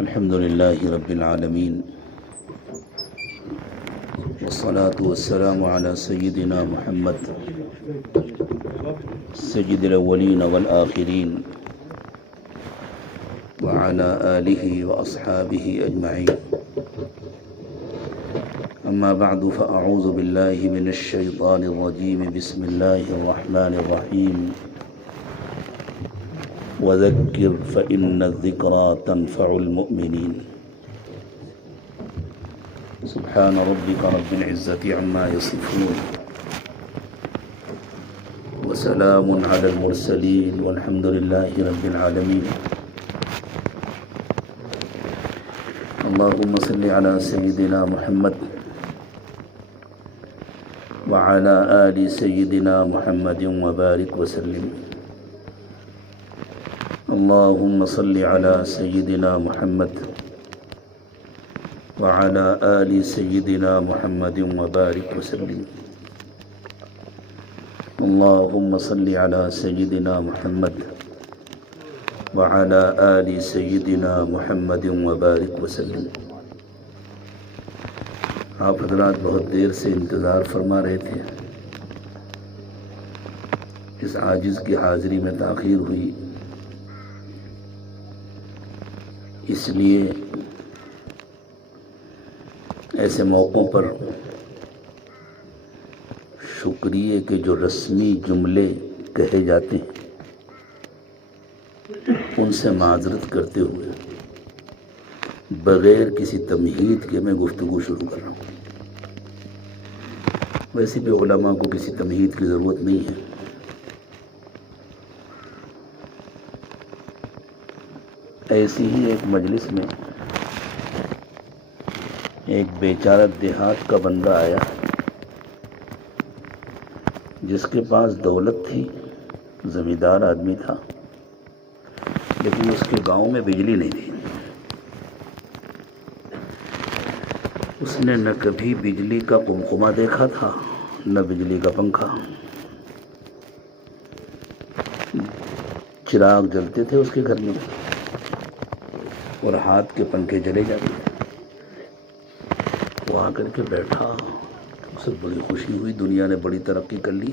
الحمد لله رب العالمين والصلاة والسلام على سيدنا محمد سيد الأولين والآخرين وعلى آله وأصحابه أجمعين. أما بعد فأعوذ بالله من الشيطان الرجيم. بسم الله الرحمن الرحيم. وذكر فإن الذكرى تنفع المؤمنين. سبحان ربك رب العزة عما يصفون وسلام على المرسلين والحمد لله رب العالمين. اللهم صل على سيدنا محمد وعلى آل سيدنا محمد وبارك وسلم. اللهم صل على سيدنا محمد وعلى آل سيدنا محمد وبارك وسلم. اللهم صل على سيدنا محمد وعلى آل سيدنا محمد وبارك وسلم. آپ حضرات بہت دیر سے انتظار فرما رہے تھے. اس عاجز کی حاضری میں تاخیر ہوئی، اس لیے ایسے موقعوں پر شکریہ کے جو رسمی جملے کہے جاتے ہیں ان سے معذرت کرتے ہوئے بغیر کسی تمہید کے میں گفتگو شروع کر رہا ہوں. ویسے بھی علماء کو کسی تمہید کی ضرورت نہیں ہے. ایسی ہی ایک مجلس میں ایک بیچارہ دیہات کا بندہ آیا جس کے پاس دولت تھی، زمیندار آدمی تھا، لیکن اس کے گاؤں میں بجلی نہیں تھی. اس نے نہ کبھی بجلی کا قمقمہ دیکھا تھا نہ بجلی کا پنکھا. چراغ جلتے تھے اس کے گھر میں اور ہاتھ کے پنکھے چلے جاتے تھے. وہ آ کر کے بیٹھا، اسے بڑی خوشی ہوئی. دنیا نے بڑی ترقی کر لی.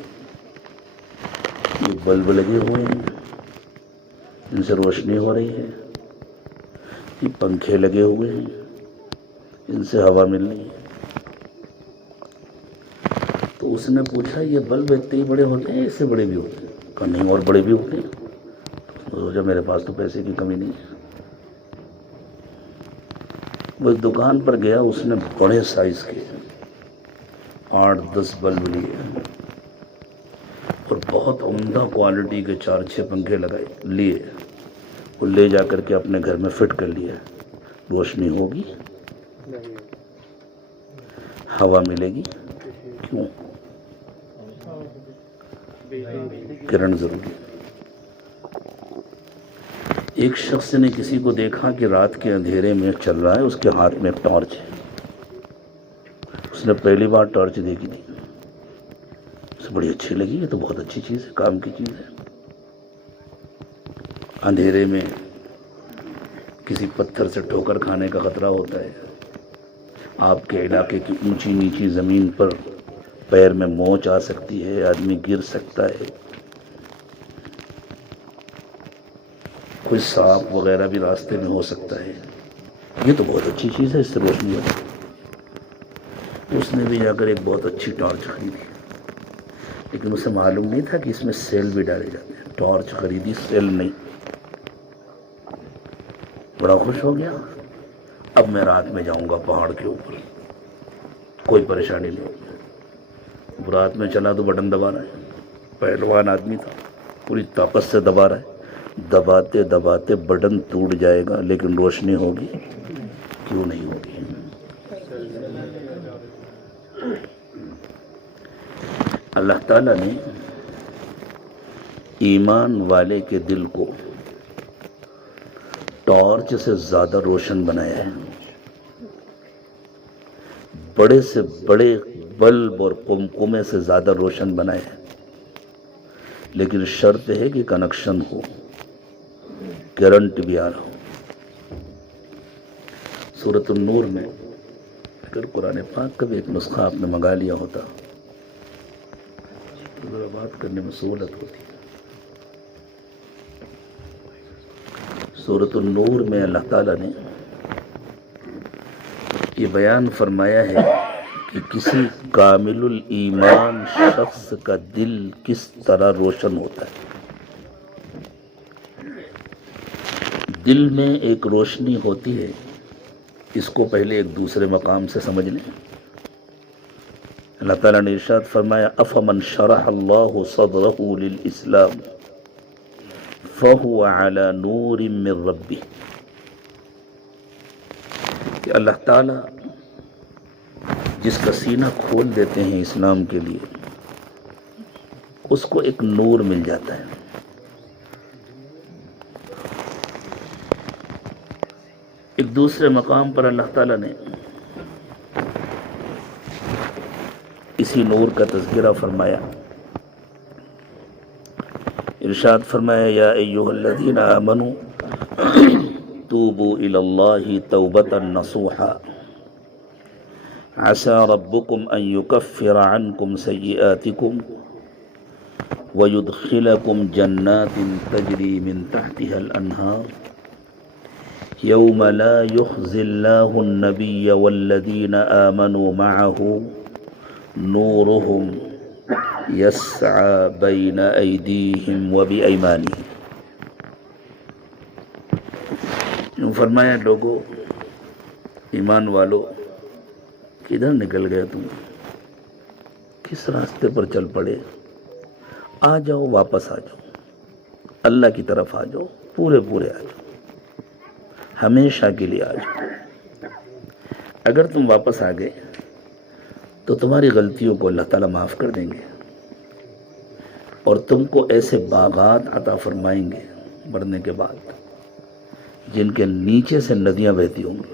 یہ بلب لگے ہوئے ہیں، ان سے روشنی ہو رہی ہے. یہ پنکھے لگے ہوئے ہیں، ان سے ہوا مل رہی ہے. تو اس نے پوچھا یہ بلب اتنے ہی بڑے ہوتے ہیں، اس سے بڑے بھی ہوتے ہیں؟ کہا نہیں، اور بڑے بھی ہوتے ہیں. سوچا میرے پاس تو پیسے کی کمی نہیں ہے. وہ دکان پر گیا، اس نے بڑے سائز کے 8-10 بلب لیے اور بہت عمدہ کوالٹی کے 4-6 پنکھے لیے. وہ لے جا کر کے اپنے گھر میں فٹ کر لیا. روشنی ہوگی، ہوا ملے گی. کیوں؟ کرن ضروری. ایک شخص نے کسی کو دیکھا کہ رات کے اندھیرے میں چل رہا ہے، اس کے ہاتھ میں ایک ٹارچ ہے. اس نے پہلی بار ٹارچ دیکھی تھی، اسے بڑی اچھی لگی. یہ تو بہت اچھی چیز ہے، کام کی چیز ہے. اندھیرے میں کسی پتھر سے ٹھوکر کھانے کا خطرہ ہوتا ہے. آپ کے علاقے کی اونچی نیچی زمین پر پیر میں موچ آ سکتی ہے، آدمی گر سکتا ہے. کوئی سانپ وغیرہ بھی راستے میں ہو سکتا ہے. یہ تو بہت اچھی چیز ہے، اس سے روشنی ہوتی ہے. اس نے بھی جا کر ایک بہت اچھی ٹارچ خریدی، لیکن اسے معلوم نہیں تھا کہ اس میں سیل بھی ڈالے جاتے ہیں. ٹارچ خریدی، سیل نہیں. بڑا خوش ہو گیا. اب میں رات میں جاؤں گا پہاڑ کے اوپر، کوئی پریشانی نہیں. رات میں چلا تو بٹن دبا رہا ہے. پہلوان آدمی تھا، پوری طاقت سے دبا رہا ہے. دباتے دباتے بٹن ٹوٹ جائے گا، لیکن روشنی ہوگی. کیوں نہیں ہوگی؟ اللہ تعالیٰ نے ایمان والے کے دل کو ٹارچ سے زیادہ روشن بنایا ہے. بڑے سے بڑے بلب اور قمقمے سے زیادہ روشن بنائے ہیں، لیکن شرط ہے کہ کنیکشن ہو، کرنٹ بھی آ رہا ہو. سورۃ النور میں اگر قرآن پاک کا بھی ایک نسخہ آپ نے منگا لیا ہوتا تو ذرا بات کرنے میں سہولت ہوتی. سورۃ النور میں اللہ تعالیٰ نے یہ بیان فرمایا ہے کہ کسی کامل الایمان شخص کا دل کس طرح روشن ہوتا ہے. دل میں ایک روشنی ہوتی ہے، اس کو پہلے ایک دوسرے مقام سے سمجھ لیں. اللہ تعالیٰ نے ارشاد فرمایا افمن شرح اللہ صدرہ للاسلام فہو علی نور من ربہ، کہ اللہ تعالیٰ جس کا سینہ کھول دیتے ہیں اسلام کے لیے اس کو ایک نور مل جاتا ہے. ایک دوسرے مقام پر اللہ تعالیٰ نے اسی نور کا تذکرہ فرمایا. ارشاد فرمایا یا ایھا الذین آمنوا توبوا الی اللہ توبۃ نصوحا عسى ربكم ان يكفر عنكم سيئاتكم ويدخلكم جنات تجري من تحتها الانهار يوم لا يخزي الله النبي والذين آمنوا معه نورهم يسعى بين أيديهم وبأيمانهم. یوں فرمایا لوگو، ایمان والو، کدھر نکل گئے تم؟ کس راستے پر چل پڑے؟ آ جاؤ، واپس آ جاؤ، اللہ کی طرف آ جاؤ، پورے پورے آ جاؤ، ہمیشہ کے لیے آ جاؤ. اگر تم واپس آ گئے تو تمہاری غلطیوں کو اللہ تعالیٰ معاف کر دیں گے اور تم کو ایسے باغات عطا فرمائیں گے مرنے کے بعد جن کے نیچے سے ندیاں بہتی ہوں گی.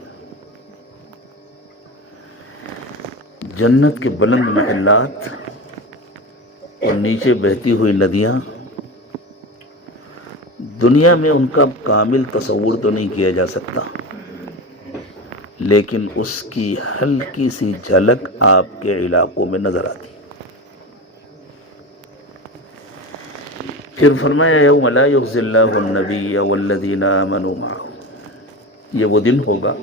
جنت کے بلند محلات اور نیچے بہتی ہوئی ندیاں، دنیا میں ان کا کامل تصور تو نہیں کیا جا سکتا، لیکن اس کی ہلکی سی جھلک آپ کے علاقوں میں نظر آتی. پھر فرمایا یوم لا یخزی اللہ النبی والذین آمنوا معہ، یہ وہ دن ہوگا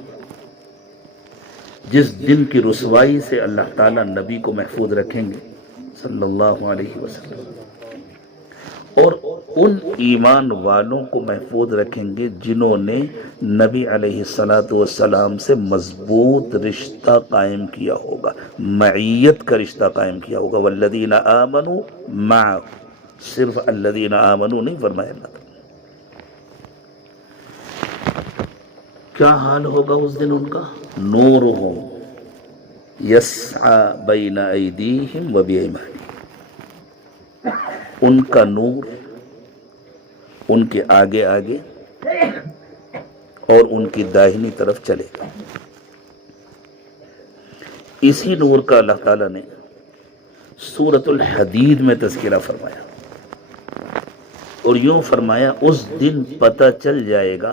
جس دن کی رسوائی سے اللہ تعالیٰ نبی کو محفوظ رکھیں گے صلی اللہ علیہ وسلم، اور ان ایمان والوں کو محفوظ رکھیں گے جنہوں نے نبی علیہ السلام سے مضبوط رشتہ قائم کیا ہوگا، معیت کا رشتہ قائم کیا ہوگا. والذین آمنوا معہ، صرف الذین آمنوا نہیں فرمایا اللہ تعالیٰ. کیا حال ہوگا اس دن ان کا؟ نورہم یسعی بین ایدیہم وبایمانہم، ان کا نور ان کے آگے آگے اور ان کی داہنی طرف چلے گا. اسی نور کا اللہ تعالیٰ نے سورۃ الحدید میں تذکرہ فرمایا اور یوں فرمایا اس دن پتہ چل جائے گا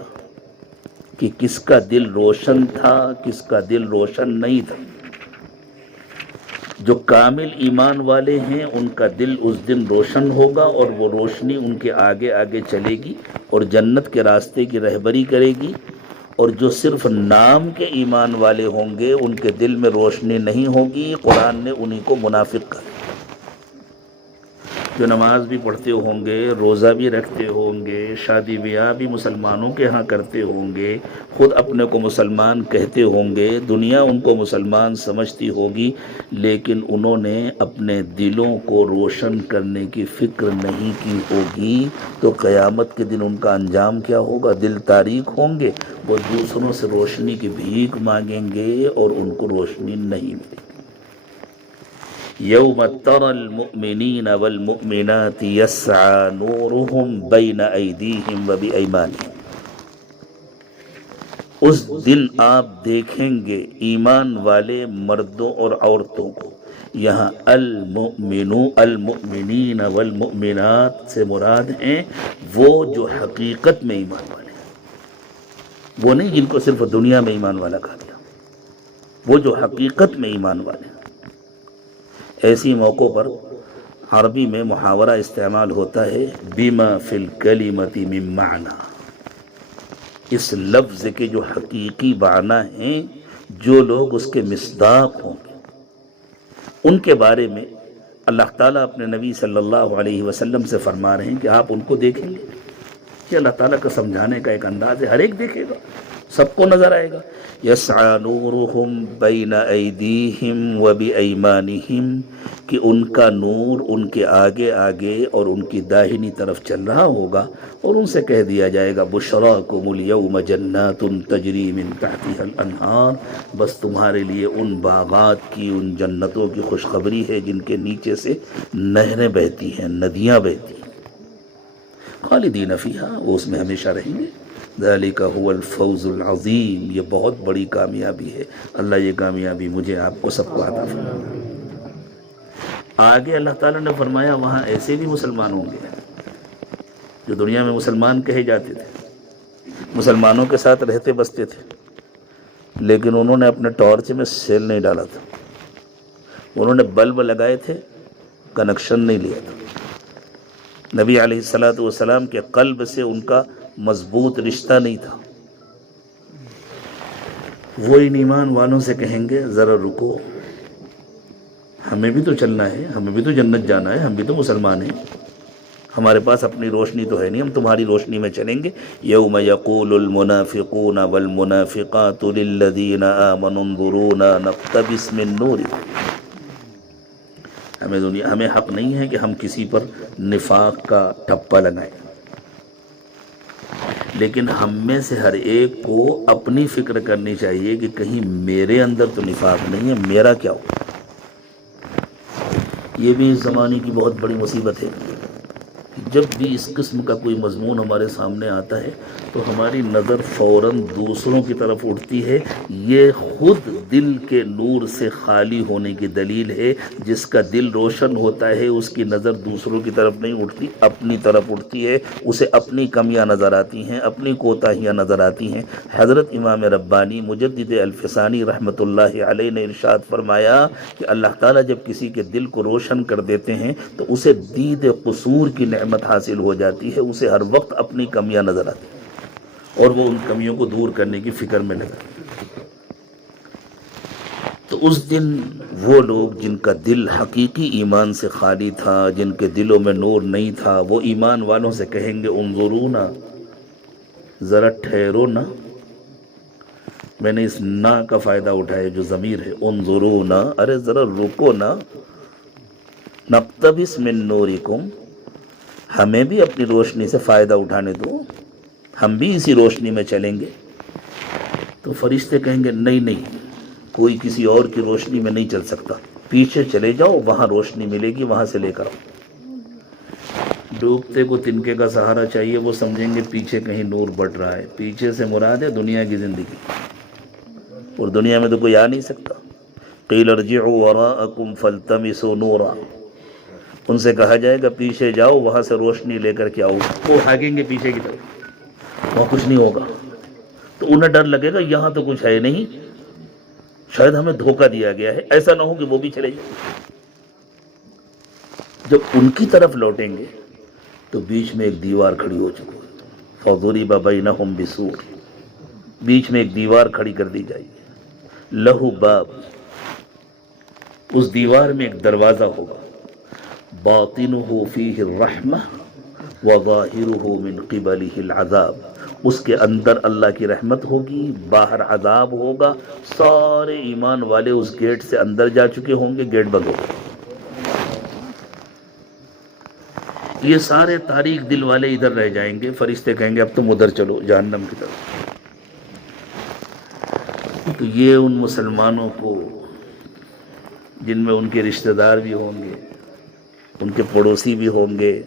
کہ کس کا دل روشن تھا، کس کا دل روشن نہیں تھا. جو کامل ایمان والے ہیں ان کا دل اس دن روشن ہوگا اور وہ روشنی ان کے آگے آگے چلے گی اور جنت کے راستے کی رہبری کرے گی. اور جو صرف نام کے ایمان والے ہوں گے ان کے دل میں روشنی نہیں ہوگی. قرآن نے انہی کو منافق کہا. جو نماز بھی پڑھتے ہوں گے، روزہ بھی رکھتے ہوں گے، شادی بیاہ بھی مسلمانوں کے ہاں کرتے ہوں گے، خود اپنے کو مسلمان کہتے ہوں گے، دنیا ان کو مسلمان سمجھتی ہوگی، لیکن انہوں نے اپنے دلوں کو روشن کرنے کی فکر نہیں کی ہوگی، تو قیامت کے دن ان کا انجام کیا ہوگا؟ دل تاریک ہوں گے، وہ دوسروں سے روشنی کی بھیک مانگیں گے اور ان کو روشنی نہیں ملے گی. یوم تری المؤمنین والمؤمنات یسعی نورہم بین ایدیہم وبایمانہم، اس دن آپ دیکھیں گے ایمان والے مردوں اور عورتوں کو. یہاں المؤمنین والمؤمنات سے مراد ہیں وہ جو حقیقت میں ایمان والے ہیں. وہ نہیں جن کو صرف دنیا میں ایمان والا کہا گیا، وہ جو حقیقت میں ایمان والے ہیں۔ ایسی موقعوں پر عربی میں محاورہ استعمال ہوتا ہے بما فی الکلمۃ من معنی، اس لفظ کے جو حقیقی معنی ہیں، جو لوگ اس کے مصداق ہوں گے ان کے بارے میں اللہ تعالیٰ اپنے نبی صلی اللہ علیہ وسلم سے فرما رہے ہیں کہ آپ ان کو دیکھیں گے۔ یہ اللہ تعالیٰ کا سمجھانے کا ایک انداز ہے، ہر ایک دیکھے گا، سب کو نظر آئے گا۔ یسعی نورہم بین ایدیہم وبایمانہم، کہ ان کا نور ان کے آگے آگے اور ان کی داہنی طرف چل رہا ہوگا، اور ان سے کہہ دیا جائے گا بشراکم الیوم جنات تجری من تحتها الانہار، بس تمہارے لیے ان باغات کی، ان جنتوں کی خوشخبری ہے جن کے نیچے سے نہریں بہتی ہیں، ندیاں بہتی ہیں، خالدین فیہا، وہ اس میں ہمیشہ رہیں گے۔ ذالک هو الفوز العظیم، یہ بہت بڑی کامیابی ہے۔ اللہ یہ کامیابی مجھے آپ کو سب کو عطا فرمائے۔ آگے اللہ تعالیٰ نے فرمایا وہاں ایسے بھی مسلمان ہوں گے جو دنیا میں مسلمان کہے جاتے تھے، مسلمانوں کے ساتھ رہتے بستے تھے، لیکن انہوں نے اپنے ٹارچ میں سیل نہیں ڈالا تھا، انہوں نے بلب لگائے تھے، کنیکشن نہیں لیا تھا۔ نبی علیہ الصلوۃ والسلام کے قلب سے ان کا مضبوط رشتہ نہیں تھا۔ وہ ان ایمان والوں سے کہیں گے ذرا رکو، ہمیں بھی تو چلنا ہے، ہمیں بھی تو جنت جانا ہے، ہم بھی تو مسلمان ہیں، ہمارے پاس اپنی روشنی تو ہے نہیں، ہم تمہاری روشنی میں چلیں گے۔ یوم یقول المنافقون والمنافقات للذین آمنوا انظرونا نقتبس من نورکم، ہمیں حق نہیں ہے کہ ہم کسی پر نفاق کا ٹھپا لگائیں، لیکن ہم میں سے ہر ایک کو اپنی فکر کرنی چاہیے کہ کہیں میرے اندر تو نفاق نہیں ہے، میرا کیا ہو۔ یہ بھی اس زمانے کی بہت بڑی مصیبت ہے۔ جب بھی اس قسم کا کوئی مضمون ہمارے سامنے آتا ہے تو ہماری نظر فوراً دوسروں کی طرف اٹھتی ہے۔ یہ خود دل کے نور سے خالی ہونے کی دلیل ہے۔ جس کا دل روشن ہوتا ہے اس کی نظر دوسروں کی طرف نہیں اٹھتی، اپنی طرف اٹھتی ہے، اسے اپنی کمیاں نظر آتی ہیں، اپنی کوتاہیاں نظر آتی ہیں۔ حضرت امام ربانی مجدد الفسانی رحمۃ اللہ علیہ نے ارشاد فرمایا کہ اللہ تعالیٰ جب کسی کے دل کو روشن کر دیتے ہیں تو اسے دید قصور کی نعمت حاصل ہو جاتی ہے، اسے ہر وقت اپنی کمیاں نظر آتی ہیں اور وہ ان کمیوں کو دور کرنے کی فکر میں لگا۔ تو اس دن وہ لوگ جن کا دل حقیقی ایمان سے خالی تھا، جن کے دلوں میں نور نہیں تھا، وہ ایمان والوں سے کہیں گے انظرونا، ذرا ٹھہرو نا۔ میں نے اس نا کا فائدہ اٹھایا جو ضمیر ہے، انظرونا، ارے ذرا رکو نا، نقتبس من نورکم، ہمیں بھی اپنی روشنی سے فائدہ اٹھانے دو، ہم بھی اسی روشنی میں چلیں گے۔ تو فرشتے کہیں گے نہیں نہیں، کوئی کسی اور کی روشنی میں نہیں چل سکتا، پیچھے چلے جاؤ، وہاں روشنی ملے گی، وہاں سے لے کر آؤ۔ ڈوبتے کو تنکے کا سہارا چاہیے، وہ سمجھیں گے پیچھے کہیں نور بڑھ رہا ہے۔ پیچھے سے مراد ہے دنیا کی زندگی، اور دنیا میں تو کوئی آ نہیں سکتا۔ قیل ارجعوا وراءکم فالتمسوا نورا، ان سے کہا جائے گا پیچھے جاؤ، وہاں سے روشنی لے کر کے آؤ۔ وہ بھاگیں گے پیچھے کی طرف، وہاں کچھ نہیں ہوگا، تو انہیں ڈر لگے گا یہاں تو کچھ ہے نہیں، شاید ہمیں دھوکہ دیا گیا ہے، ایسا نہ ہو کہ وہ بھی چلے جائیں۔ جب ان کی طرف لوٹیں گے تو بیچ میں ایک دیوار کھڑی ہو چکی ہے، فضرب بینہم بسور، بیچ میں ایک دیوار کھڑی کر دی جائے گی، لہو باب، اس دیوار میں ایک دروازہ ہوگا، باطنہ فیہ الرحمہ وظاہرہ من قبلہ العذاب، اس کے اندر اللہ کی رحمت ہوگی، باہر عذاب ہوگا۔ سارے ایمان والے اس گیٹ سے اندر جا چکے ہوں گے، گیٹ بند ہوگا۔ یہ سارے تاریک دل والے ادھر رہ جائیں گے، فرشتے کہیں گے اب تم ادھر چلو جہنم کی طرف۔ تو یہ ان مسلمانوں کو جن میں ان کے رشتہ دار بھی ہوں گے، ان کے پڑوسی بھی ہوں گے،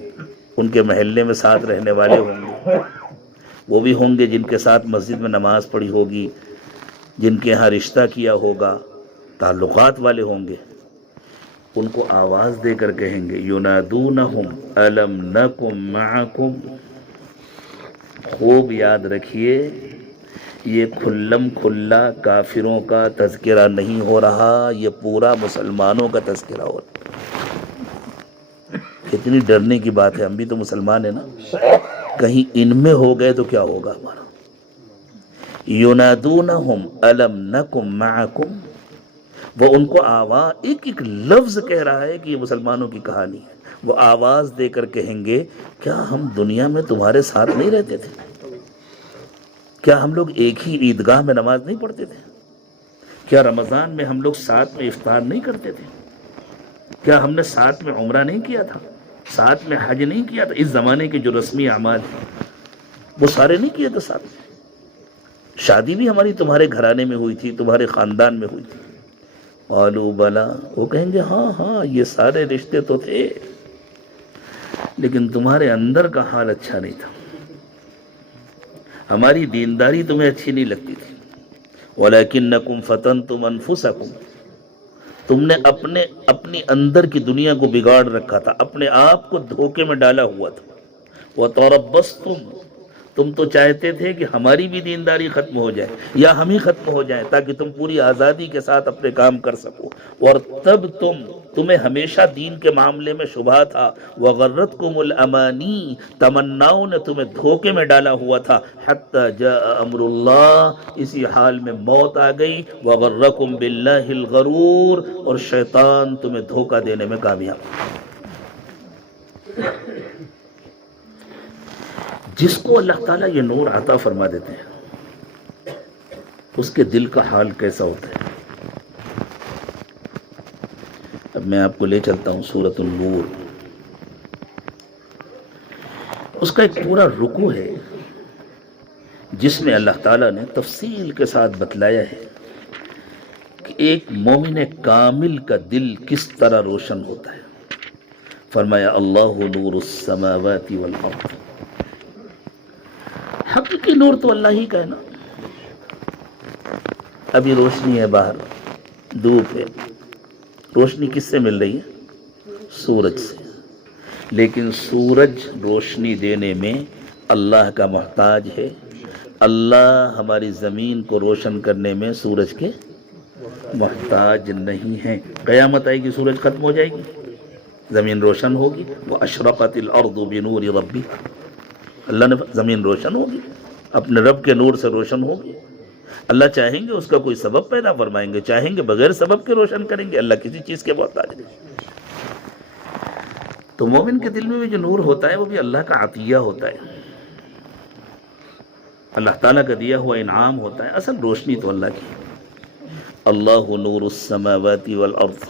ان کے محلے میں ساتھ رہنے والے ہوں گے، وہ بھی ہوں گے جن کے ساتھ مسجد میں نماز پڑھی ہوگی، جن کے ہاں رشتہ کیا ہوگا، تعلقات والے ہوں گے، ان کو آواز دے کر کہیں گے ینادونہم الم نکم معکم، خوب یاد رکھیے یہ کھلم کھلا کافروں کا تذکرہ نہیں ہو رہا، یہ پورا مسلمانوں کا تذکرہ ہو رہا۔ کتنی ڈرنے کی بات ہے، ہم بھی تو مسلمان ہیں نا، کہیں ان میں ہو گئے تو کیا ہوگا ہمارا۔ ینادونہم الم نکم معکم، وہ ان کو آواز ایک ایک لفظ کہہ رہا ہے کہ یہ مسلمانوں کی کہانی ہے۔ وہ آواز دے کر کہیں گے کیا ہم دنیا میں تمہارے ساتھ نہیں رہتے تھے؟ کیا ہم لوگ ایک ہی عیدگاہ میں نماز نہیں پڑھتے تھے؟ کیا رمضان میں ہم لوگ ساتھ میں افطار نہیں کرتے تھے؟ کیا ہم نے ساتھ میں عمرہ نہیں کیا تھا؟ ساتھ میں حج نہیں کیا تھا؟ اس زمانے کے جو رسمی اعمال ہیں وہ سارے نہیں کیے تھے ساتھ میں؟ شادی بھی ہماری تمہارے گھرانے میں ہوئی تھی، تمہارے خاندان میں ہوئی تھی۔ قالوا بلا، وہ کہیں گے ہاں ہاں یہ سارے رشتے تو تھے، لیکن تمہارے اندر کا حال اچھا نہیں تھا، ہماری دینداری تمہیں اچھی نہیں لگتی تھی۔ وَلَكِنَّكُمْ فَتَنْتُمْ أَنفُسَكُمْ، تم نے اپنی اندر کی دنیا کو بگاڑ رکھا تھا، اپنے آپ کو دھوکے میں ڈالا ہوا تھا۔ وَتَرَبَّصْتُمْ، تم تو چاہتے تھے کہ ہماری بھی دینداری ختم ہو جائے یا ہم ہی ختم ہو جائیں تاکہ تم پوری آزادی کے ساتھ اپنے کام کر سکو۔ اور تب تمہیں ہمیشہ دین کے معاملے میں شبہ تھا۔ وَغَرَّتْكُمُ الْأَمَانِي، تمناؤں نے تمہیں دھوکے میں ڈالا ہوا تھا۔ حَتَّى جَاءَ أَمْرُ اللَّهِ، اسی حال میں موت آ گئی۔ وَغَرَّكُمْ بِاللَّهِ الْغَرُورُ، اور شیطان تمہیں دھوکہ دینے میں کامیاب۔ جس کو اللہ تعالیٰ یہ نور عطا فرما دیتے ہیں اس کے دل کا حال کیسا ہوتا ہے۔ اب میں آپ کو لے چلتا ہوں سورۃ النور، اس کا ایک پورا رکوع ہے جس میں اللہ تعالیٰ نے تفصیل کے ساتھ بتلایا ہے کہ ایک مومن کامل کا دل کس طرح روشن ہوتا ہے۔ فرمایا اللہ نور السماوات والارض، حقیقی نور تو اللہ ہی کا ہے نا۔ ابھی روشنی ہے باہر، دھوپ ہے، روشنی کس سے مل رہی ہے؟ سورج سے۔ لیکن سورج روشنی دینے میں اللہ کا محتاج ہے، اللہ ہماری زمین کو روشن کرنے میں سورج کے محتاج نہیں ہے۔ قیامت آئے گی سورج ختم ہو جائے گی، زمین روشن ہوگی۔ وَأَشْرَقَتِ الْأَرْضُ بِنُورِ رَبِّهَا، اللہ نے زمین روشن ہوگی، اپنے رب کے نور سے روشن ہوگی۔ اللہ چاہیں گے اس کا کوئی سبب پیدا فرمائیں گے، چاہیں گے بغیر سبب کے روشن کریں گے۔ اللہ کسی چیز کے محتاج نہیں۔ تو مومن کے دل میں بھی جو نور ہوتا ہے وہ بھی اللہ کا عطیہ ہوتا ہے، اللہ تعالیٰ کا دیا ہوا انعام ہوتا ہے۔ اصل روشنی تو اللہ کی۔ اللہ نور السماوات والارض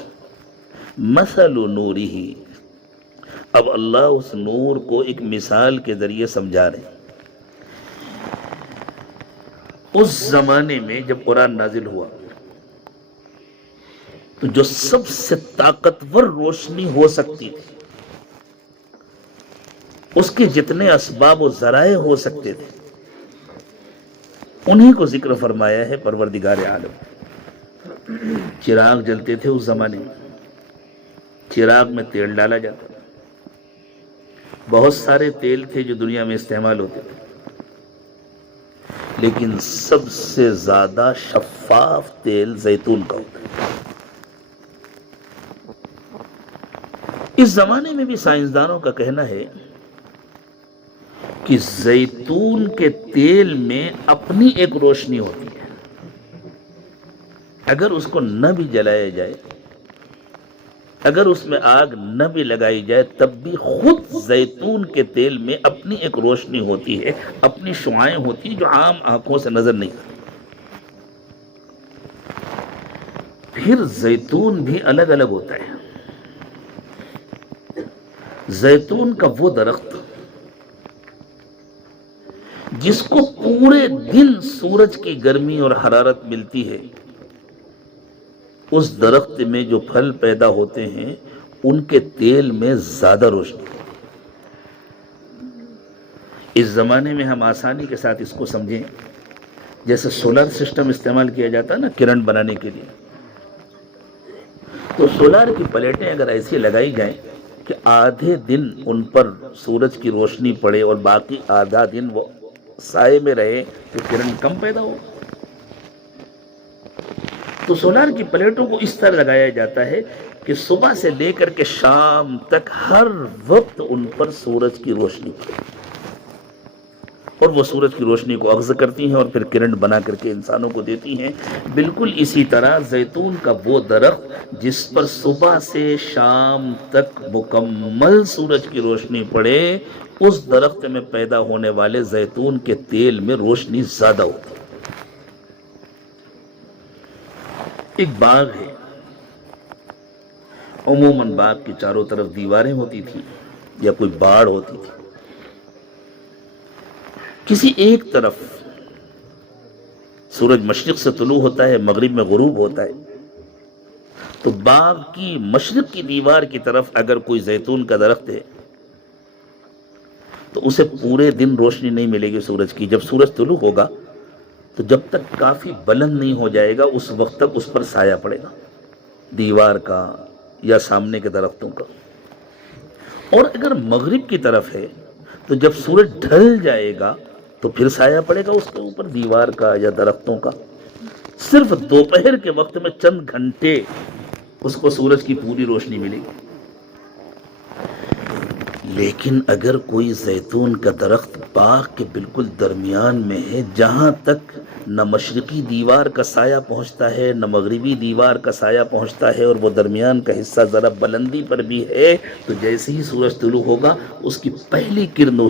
مثل نورہ، اب اللہ اس نور کو ایک مثال کے ذریعے سمجھا رہے ہیں۔ اس زمانے میں جب قرآن نازل ہوا تو جو سب سے طاقتور روشنی ہو سکتی تھی، اس کے جتنے اسباب و ذرائع ہو سکتے تھے انہی کو ذکر فرمایا ہے پروردگار عالم۔ چراغ جلتے تھے اس زمانے میں، چراغ میں تیل ڈالا جاتا تھا، بہت سارے تیل تھے جو دنیا میں استعمال ہوتے تھے، لیکن سب سے زیادہ شفاف تیل زیتون کا ہوتا ہے۔ اس زمانے میں بھی سائنسدانوں کا کہنا ہے کہ زیتون کے تیل میں اپنی ایک روشنی ہوتی ہے، اگر اس کو نہ بھی جلایا جائے، اگر اس میں آگ نہ بھی لگائی جائے، تب بھی خود زیتون کے تیل میں اپنی ایک روشنی ہوتی ہے، اپنی شعاعیں ہوتی ہیں جو عام آنکھوں سے نظر نہیں آتی۔ پھر زیتون بھی الگ الگ ہوتا ہے۔ زیتون کا وہ درخت جس کو پورے دن سورج کی گرمی اور حرارت ملتی ہے، اس درخت میں جو پھل پیدا ہوتے ہیں ان کے تیل میں زیادہ روشنی ہوتی ہے۔ اس زمانے میں ہم آسانی کے ساتھ اس کو سمجھیں، جیسے سولر سسٹم استعمال کیا جاتا ہے نا کرنٹ بنانے کے لیے، تو سولر کی پلیٹیں اگر ایسی لگائی جائیں کہ آدھے دن ان پر سورج کی روشنی پڑے اور باقی آدھا دن وہ سائے میں رہے تو کرنٹ کم پیدا ہو. تو سولار کی پلیٹوں کو اس طرح لگایا جاتا ہے کہ صبح سے لے کر کے شام تک ہر وقت ان پر سورج کی روشنی پڑے اور وہ سورج کی روشنی کو اخذ کرتی ہیں اور پھر کرنٹ بنا کر کے انسانوں کو دیتی ہیں. بالکل اسی طرح زیتون کا وہ درخت جس پر صبح سے شام تک مکمل سورج کی روشنی پڑے، اس درخت میں پیدا ہونے والے زیتون کے تیل میں روشنی زیادہ ہوتی ہے. ایک باغ ہے، عموماً باغ کی چاروں طرف دیواریں ہوتی تھی یا کوئی باڑ ہوتی تھی. کسی ایک طرف سورج مشرق سے طلوع ہوتا ہے، مغرب میں غروب ہوتا ہے، تو باغ کی مشرق کی دیوار کی طرف اگر کوئی زیتون کا درخت ہے تو اسے پورے دن روشنی نہیں ملے گی سورج کی. جب سورج طلوع ہوگا تو جب تک کافی بلند نہیں ہو جائے گا اس وقت تک اس پر سایہ پڑے گا، دیوار کا یا سامنے کے درختوں کا. اور اگر مغرب کی طرف ہے تو جب سورج ڈھل جائے گا تو پھر سایہ پڑے گا اس کے اوپر، دیوار کا یا درختوں کا. صرف دوپہر کے وقت میں چند گھنٹے اس کو سورج کی پوری روشنی ملے گی. لیکن اگر کوئی زیتون کا درخت باغ کے بالکل درمیان میں ہے، جہاں تک نہ مشرقی دیوار کا سایہ پہنچتا ہے نہ مغربی دیوار کا سایہ پہنچتا ہے، اور وہ درمیان کا حصہ ذرا بلندی پر بھی ہے، تو جیسے ہی سورج طلوع ہوگا اس کی پہلی کرن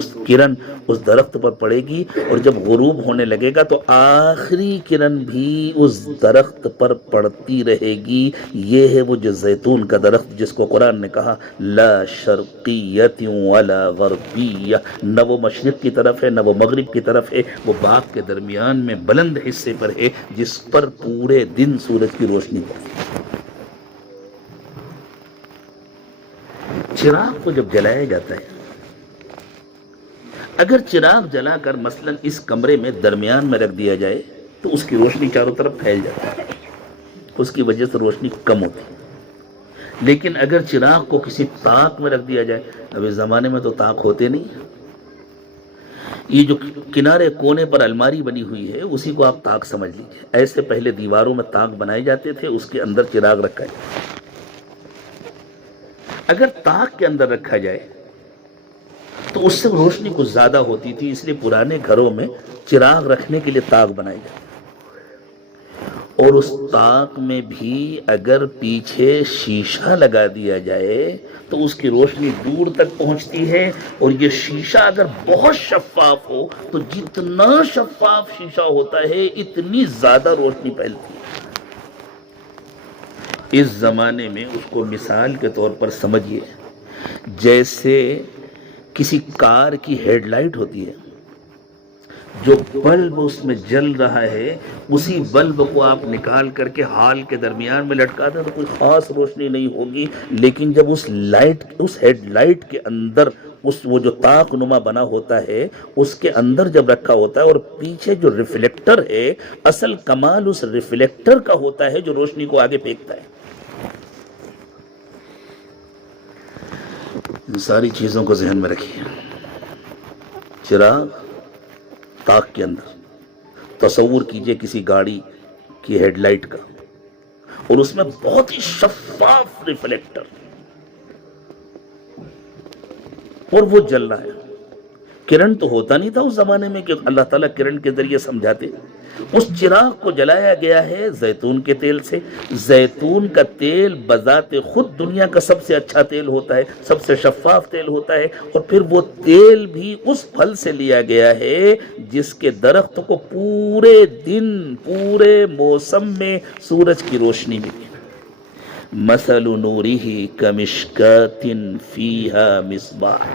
اس درخت پر پڑے گی، اور جب غروب ہونے لگے گا تو آخری کرن بھی اس درخت پر پڑتی رہے گی. یہ ہے وہ جو زیتون کا درخت جس کو قرآن نے کہا لا شرقیت ولا غربیہ، نہ وہ مشرق کی طرف ہے نہ وہ مغرب کی طرف ہے، وہ باغ کے درمیان میں بلند حصے پر ہے جس پر پورے دن سورج کی روشنی پڑتی ہے. چراغ کو جب جلایا جاتا ہے، اگر چراغ جلا کر مثلا اس کمرے میں درمیان میں رکھ دیا جائے تو اس کی روشنی چاروں طرف پھیل جاتی ہے، اس کی وجہ سے روشنی کم ہوتی ہے. لیکن اگر چراغ کو کسی طاق میں رکھ دیا جائے، اب اس زمانے میں تو طاق ہوتے نہیں، یہ جو کنارے کونے پر الماری بنی ہوئی ہے اسی کو آپ طاق سمجھ لیجیے. ایسے پہلے دیواروں میں طاق بنائے جاتے تھے، اس کے اندر چراغ رکھا جائے. اگر طاق کے اندر رکھا جائے تو اس سے روشنی کچھ زیادہ ہوتی تھی، اس لیے پرانے گھروں میں چراغ رکھنے کے لیے طاق بنائی جاتی. اور اس طاق میں بھی اگر پیچھے شیشہ لگا دیا جائے تو اس کی روشنی دور تک پہنچتی ہے، اور یہ شیشہ اگر بہت شفاف ہو تو جتنا شفاف شیشہ ہوتا ہے اتنی زیادہ روشنی پھیلتی ہے. اس زمانے میں اس کو مثال کے طور پر سمجھیے جیسے کسی کار کی ہیڈ لائٹ ہوتی ہے، جو بلب اس میں جل رہا ہے اسی بلب کو آپ نکال کر کے ہال کے درمیان میں لٹکا دیں تو کوئی خاص روشنی نہیں ہوگی. لیکن جب اس ہیڈ لائٹ کے اندر وہ جو طاق نما بنا ہوتا ہے اس کے اندر جب رکھا ہوتا ہے، اور پیچھے جو ریفلیکٹر ہے، اصل کمال اس ریفلیکٹر کا ہوتا ہے جو روشنی کو آگے پھینکتا ہے. ان ساری چیزوں کو ذہن میں رکھیے. چراغ طاق کے اندر، تصور کیجئے کسی گاڑی کی ہیڈ لائٹ کا، اور اس میں بہت ہی شفاف ریفلیکٹر، اور وہ جل رہا ہے. کرن تو ہوتا نہیں تھا اس زمانے میں کہ اللہ تعالیٰ کرن کے ذریعے سمجھاتے. اس چراغ کو جلایا گیا ہے زیتون کے تیل سے. زیتون کا تیل بذات خود دنیا کا سب سے اچھا تیل ہوتا ہے، سب سے شفاف تیل ہوتا ہے، اور پھر وہ تیل بھی اس پھل سے لیا گیا ہے جس کے درخت کو پورے دن پورے موسم میں سورج کی روشنی ملی. مثل نورہ کمشکاۃ فیہا مصباح.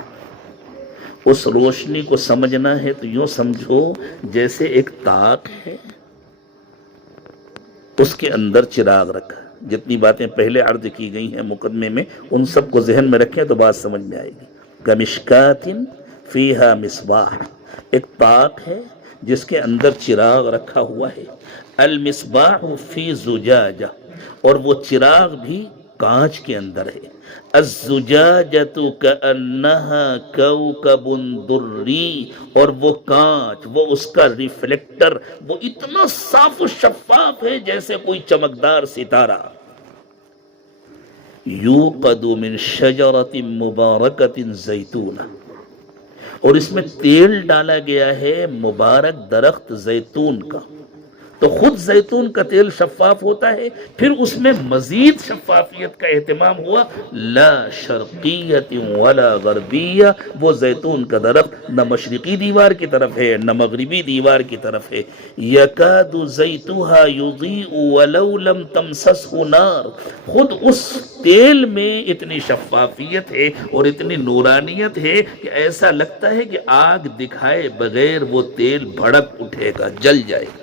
اس روشنی کو سمجھنا ہے تو یوں سمجھو جیسے ایک طاق ہے، اس کے اندر چراغ رکھا. جتنی باتیں پہلے عرض کی گئی ہیں مقدمے میں ان سب کو ذہن میں رکھیں تو بات سمجھ میں آئے گی. کمشکاۃ فیہا مصباح، ایک طاق ہے جس کے اندر چراغ رکھا ہوا ہے. المصباح فی زجاجہ، اور وہ چراغ بھی کانچ کے اندر ہے. الزجاجۃ کأنہا کوکب دری، اور وہ کانچ، وہ اس کا ریفلیکٹر، وہ اتنا صاف و شفاف ہے جیسے کوئی چمکدار ستارہ. یوقد من شجرۃ مبارکۃ زیتونہ، اور اس میں تیل ڈالا گیا ہے مبارک درخت زیتون کا. تو خود زیتون کا تیل شفاف ہوتا ہے، پھر اس میں مزید شفافیت کا اہتمام ہوا. لا شرقیت ولا غربیہ، وہ زیتون کا درخت نہ مشرقی دیوار کی طرف ہے نہ مغربی دیوار کی طرف ہے. یکاد زیتها یضیء ولو لم تمسسه نار، خود اس تیل میں اتنی شفافیت ہے اور اتنی نورانیت ہے کہ ایسا لگتا ہے کہ آگ دکھائے بغیر وہ تیل بھڑک اٹھے گا، جل جائے گا.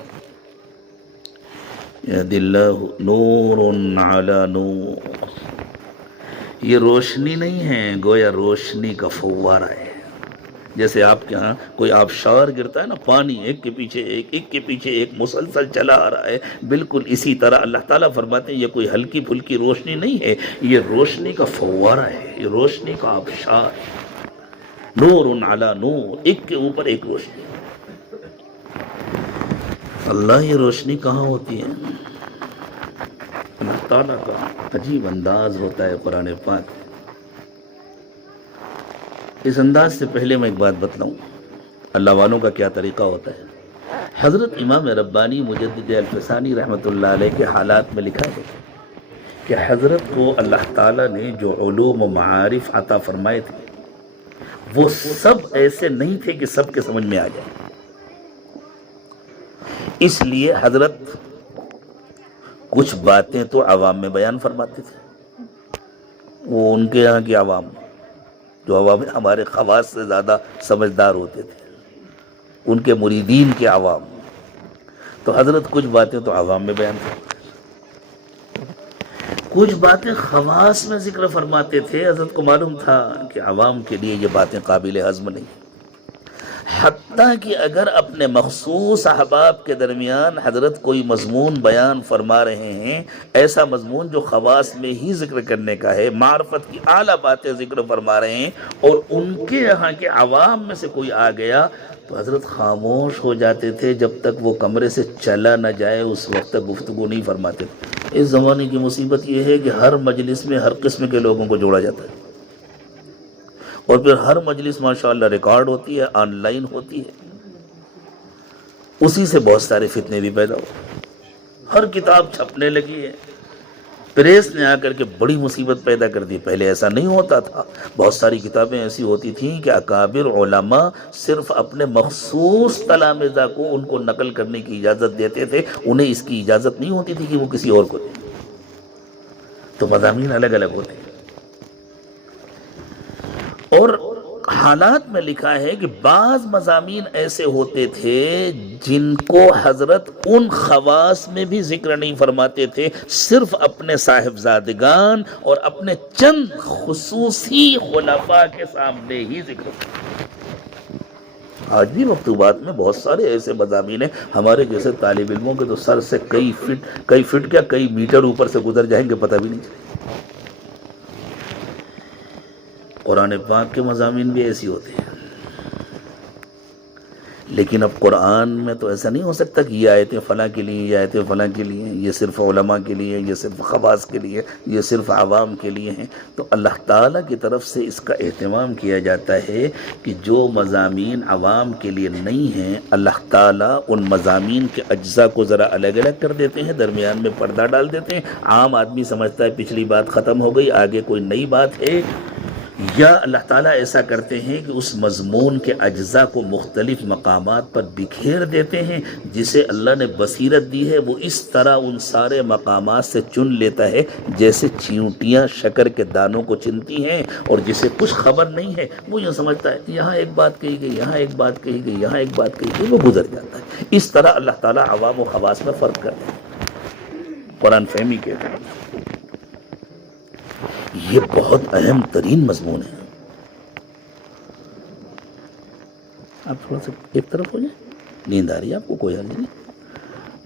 یہد اللہ نور علی نور، یہ روشنی نہیں ہے، گویا روشنی کا فوارہ ہے. جیسے آپ کے ہاں کوئی آبشار گرتا ہے نا، پانی ایک کے پیچھے ایک کے پیچھے ایک مسلسل چلا آ رہا ہے، بالکل اسی طرح اللہ تعالیٰ فرماتے ہیں یہ کوئی ہلکی پھلکی روشنی نہیں ہے، یہ روشنی کا فوارہ ہے، یہ روشنی کا آبشار ہے. نور علی نور، ایک کے اوپر ایک روشنی. اللہ، یہ روشنی کہاں ہوتی ہے؟ اللہ تعالیٰ کا عجیب انداز ہوتا ہے قرآن پاک. اس انداز سے پہلے میں ایک بات بتلاؤں، اللہ والوں کا کیا طریقہ ہوتا ہے. حضرت امام ربانی مجدد الفسانی رحمۃ اللہ علیہ کے حالات میں لکھا ہے کہ حضرت کو اللہ تعالیٰ نے جو علوم و معارف عطا فرمائے تھے وہ سب ایسے نہیں تھے کہ سب کے سمجھ میں آ جائے. اس لیے حضرت کچھ باتیں تو عوام میں بیان فرماتے تھے. وہ ان کے یہاں کی عوام، جو عوام ہمارے خواص سے زیادہ سمجھدار ہوتے تھے، ان کے مریدین کے عوام، تو حضرت کچھ باتیں تو عوام میں بیان کرتے، کچھ باتیں خواص میں ذکر فرماتے تھے. حضرت کو معلوم تھا کہ عوام کے لیے یہ باتیں قابل ہضم نہیں، حتیٰ کہ اگر اپنے مخصوص احباب کے درمیان حضرت کوئی مضمون بیان فرما رہے ہیں، ایسا مضمون جو خواص میں ہی ذکر کرنے کا ہے، معرفت کی اعلیٰ باتیں ذکر فرما رہے ہیں، اور ان کے یہاں کے عوام میں سے کوئی آ گیا تو حضرت خاموش ہو جاتے تھے جب تک وہ کمرے سے چلا نہ جائے، اس وقت تک گفتگو نہیں فرماتے. اس زمانے کی مصیبت یہ ہے کہ ہر مجلس میں ہر قسم کے لوگوں کو جوڑا جاتا ہے، اور پھر ہر مجلس ماشاءاللہ ریکارڈ ہوتی ہے، آن لائن ہوتی ہے. اسی سے بہت سارے فتنے بھی پیدا ہوئے. ہر کتاب چھپنے لگی ہے. پریس نے آ کر کے بڑی مصیبت پیدا کر دی. پہلے ایسا نہیں ہوتا تھا. بہت ساری کتابیں ایسی ہوتی تھیں کہ اکابر علماء صرف اپنے مخصوص تلامذہ کو ان کو نقل کرنے کی اجازت دیتے تھے، انہیں اس کی اجازت نہیں ہوتی تھی کہ وہ کسی اور کو دیں. تو مضامین الگ الگ ہوتے ہیں. اور حالات میں لکھا ہے کہ بعض مضامین ایسے ہوتے تھے جن کو حضرت ان خواص میں بھی ذکر نہیں فرماتے تھے، صرف اپنے صاحبزادگان اور اپنے چند خصوصی خلفاء کے سامنے ہی ذکر کرتے. آج بھی مکتوبات میں بہت سارے ایسے مضامین ہیں، ہمارے جیسے طالب علموں کے تو سر سے کئی فٹ کیا کئی میٹر اوپر سے گزر جائیں گے، پتہ بھی نہیں چلے. قرآن پاک کے مضامین بھی ایسی ہوتے ہیں. لیکن اب قرآن میں تو ایسا نہیں ہو سکتا کہ یہ آیتیں فلاں کے لیے، یہ آیتیں فلاں کے لیے، یہ صرف علماء کے لیے، یہ صرف خواص کے لیے، یہ صرف عوام کے لیے ہیں. تو اللہ تعالیٰ کی طرف سے اس کا اہتمام کیا جاتا ہے کہ جو مضامین عوام کے لیے نہیں ہیں، اللہ تعالیٰ ان مضامین کے اجزاء کو ذرا الگ الگ کر دیتے ہیں، درمیان میں پردہ ڈال دیتے ہیں. عام آدمی سمجھتا ہے پچھلی بات ختم ہو گئی، آگے کوئی نئی بات ہے. یا اللہ تعالیٰ ایسا کرتے ہیں کہ اس مضمون کے اجزاء کو مختلف مقامات پر بکھیر دیتے ہیں. جسے اللہ نے بصیرت دی ہے وہ اس طرح ان سارے مقامات سے چن لیتا ہے جیسے چیونٹیاں شکر کے دانوں کو چنتی ہیں. اور جسے کچھ خبر نہیں ہے وہ یہ سمجھتا ہے یہاں ایک بات کہی گئی، یہاں ایک بات کہی گئی، یہاں ایک بات کہی گئی، وہ گزر جاتا ہے. اس طرح اللہ تعالیٰ عوام و خواص میں فرق کرتے ہیں. قرآن فہمی کہتے ہیں یہ بہت اہم ترین مضمون ہے. آپ تھوڑا سا ایک طرف ہو جائیں. نیند آ رہی ہے آپ کو؟ کوئی حل نہیں.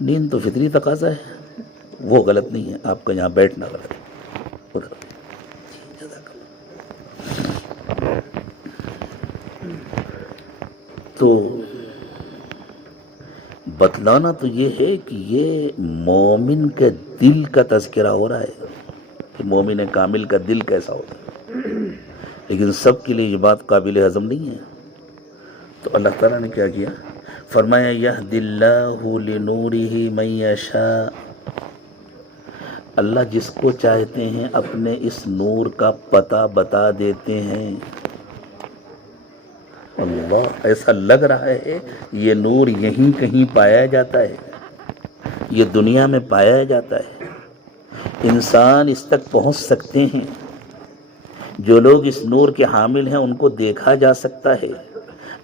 نیند تو فطری تقاضا ہے، وہ غلط نہیں ہے. آپ کا یہاں بیٹھنا غلط ہے. ادھر جزاک اللہ۔ تو بتلانا تو یہ ہے کہ یہ مومن کے دل کا تذکرہ ہو رہا ہے کہ مومن کامل کا دل کیسا ہوتا ہے، لیکن سب کے لیے یہ بات قابل ہضم نہیں ہے۔ تو اللہ تعالیٰ نے کیا کیا؟ فرمایا یہدی اللہ لنورہ من یشاء، اللہ جس کو چاہتے ہیں اپنے اس نور کا پتہ بتا دیتے ہیں۔ اللہ، ایسا لگ رہا ہے یہ نور یہیں کہیں پایا جاتا ہے، یہ دنیا میں پایا جاتا ہے، انسان اس تک پہنچ سکتے ہیں، جو لوگ اس نور کے حامل ہیں ان کو دیکھا جا سکتا ہے۔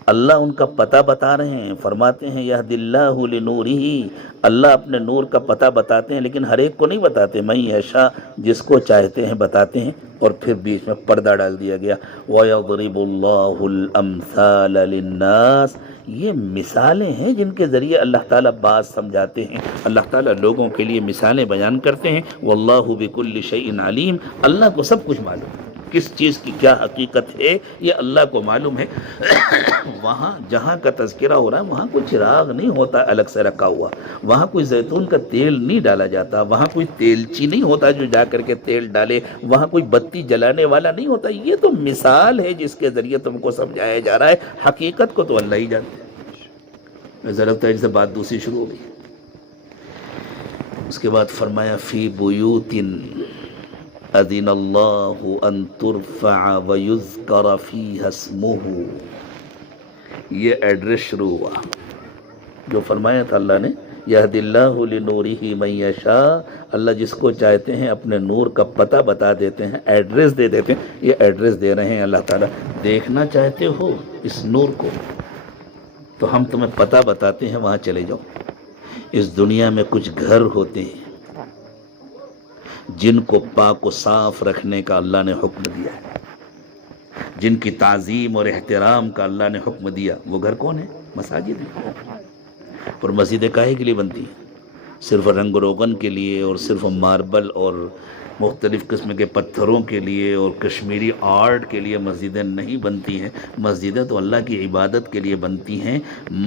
اللہ ان کا پتہ بتا رہے ہیں، فرماتے ہیں یہدی اللہ لنورہ، اللہ اپنے نور کا پتہ بتاتے ہیں، لیکن ہر ایک کو نہیں بتاتے، من یشاء، جس کو چاہتے ہیں بتاتے ہیں۔ اور پھر بیچ میں پردہ ڈال دیا گیا، وَيَضْرِبُ اللَّهُ الْأَمْثَالَ لِلنَّاسِ، یہ مثالیں ہیں جن کے ذریعے اللہ تعالیٰ بات سمجھاتے ہیں، اللہ تعالیٰ لوگوں کے لیے مثالیں بیان کرتے ہیں۔ وَاللَّهُ بِكُلِّ شَيْءٍ عَلِيمٌ، اللہ کو سب کچھ معلوم ہے، کس چیز کی کیا حقیقت ہے یہ اللہ کو معلوم ہے۔ وہاں جہاں کا تذکرہ ہو رہا ہے وہاں کوئی چراغ نہیں ہوتا الگ سے رکھا ہوا، وہاں کوئی زیتون کا تیل نہیں ڈالا جاتا، وہاں کوئی تیلچی نہیں ہوتا جو جا کر کے تیل ڈالے، وہاں کوئی بتی جلانے والا نہیں ہوتا۔ یہ تو مثال ہے جس کے ذریعے تم کو سمجھایا جا رہا ہے، حقیقت کو تو اللہ ہی جانتے ہیں۔ ایسا لگتا ہے جیسے بات دوسری شروع ہو گئی۔ اس کے بعد فرمایا فی بیوت اذن اللہ ان ترفع ویذکر فیہا اسمہ، یہ ایڈریس شروع ہوا جو فرمایا تھا اللہ نے، یہدی اللہ لنورہ من یشاء، اللہ جس کو چاہتے ہیں اپنے نور کا پتہ بتا دیتے ہیں، ایڈریس دے دیتے ہیں۔ یہ ایڈریس دے رہے ہیں اللہ تعالیٰ، دیکھنا چاہتے ہو اس نور کو تو ہم تمہیں پتہ بتاتے ہیں، وہاں چلے جاؤ۔ اس دنیا میں کچھ گھر ہوتے ہیں جن کو پاک و صاف رکھنے کا اللہ نے حکم دیا ہے، جن کی تعظیم اور احترام کا اللہ نے حکم دیا۔ وہ گھر کون ہے؟ مساجد ہیں۔ اور مسجدیں کاہے کے لیے بنتی ہیں؟ صرف رنگ روغن کے لیے، اور صرف ماربل اور مختلف قسم کے پتھروں کے لیے اور کشمیری آرٹ کے لیے مسجدیں نہیں بنتی ہیں۔ مسجدیں تو اللہ کی عبادت کے لیے بنتی ہیں۔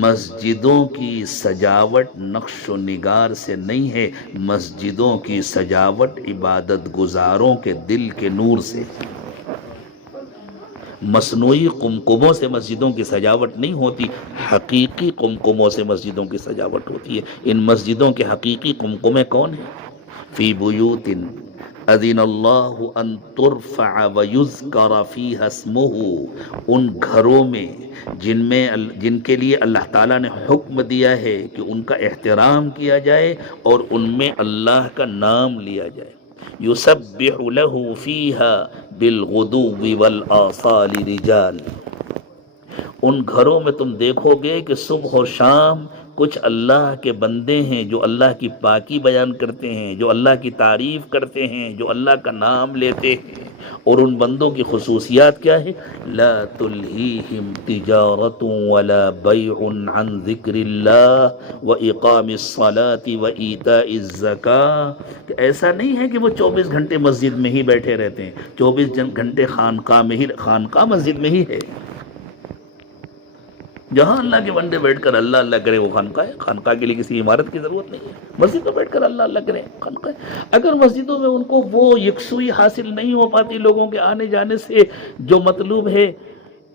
مسجدوں کی سجاوٹ نقش و نگار سے نہیں ہے، مسجدوں کی سجاوٹ عبادت گزاروں کے دل کے نور سے۔ مصنوعی قمقموں سے مسجدوں کی سجاوٹ نہیں ہوتی، حقیقی قمقموں سے مسجدوں کی سجاوٹ ہوتی ہے۔ ان مسجدوں کے حقیقی قمقمے کون ہیں؟ فی بیوت اذن اللہ ان ترفع ویذکر فیہا اسمہ، ان گھروں میں جن کے لیے اللہ تعالیٰ نے حکم دیا ہے کہ ان کا احترام کیا جائے اور ان میں اللہ کا نام لیا جائے۔ یسبح لہ فیہا بالغدو والآصال رجال، ان گھروں میں تم دیکھو گے کہ صبح اور شام کچھ اللہ کے بندے ہیں جو اللہ کی پاکی بیان کرتے ہیں، جو اللہ کی تعریف کرتے ہیں، جو اللہ کا نام لیتے ہیں۔ اور ان بندوں کی خصوصیات کیا ہے؟ لا تلہیہم تجارت ولا بیع عن ذکر اللہ واقام الصلاة وایتاء الزکاة، کہ ایسا نہیں ہے کہ وہ 24 گھنٹے مسجد میں ہی بیٹھے رہتے ہیں، 24 گھنٹے خانقاہ مسجد میں ہی ہے۔ جہاں اللہ کے بندے بیٹھ کر اللہ اللہ کرے وہ خانقاہ ہے۔ خانقاہ کے لیے کسی عمارت کی ضرورت نہیں ہے، مسجد میں بیٹھ کر اللہ اللہ کرے خانقاہ ہے۔ اگر مسجدوں میں ان کو وہ یکسوئی حاصل نہیں ہو پاتی لوگوں کے آنے جانے سے، جو مطلوب ہے،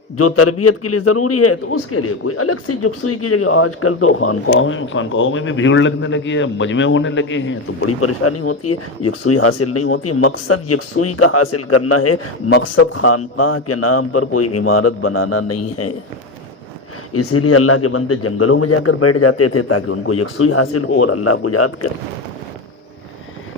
جو تربیت کے لیے ضروری ہے، تو اس کے لیے کوئی الگ سی یکسوئی کی جگہ۔ آج کل تو خانقاہوں میں بھی بھیڑ لگنے لگی ہے، مجمع ہونے لگے ہیں، تو بڑی پریشانی ہوتی ہے، یکسوئی حاصل نہیں ہوتی۔ مقصد یکسوئی کا حاصل کرنا ہے، مقصد خانقاہ کے نام پر کوئی عمارت بنانا نہیں ہے۔ اسی لیے اللہ کے بندے جنگلوں میں جا کر بیٹھ جاتے تھے تاکہ ان کو یکسوئی حاصل ہو اور اللہ کو یاد کریں۔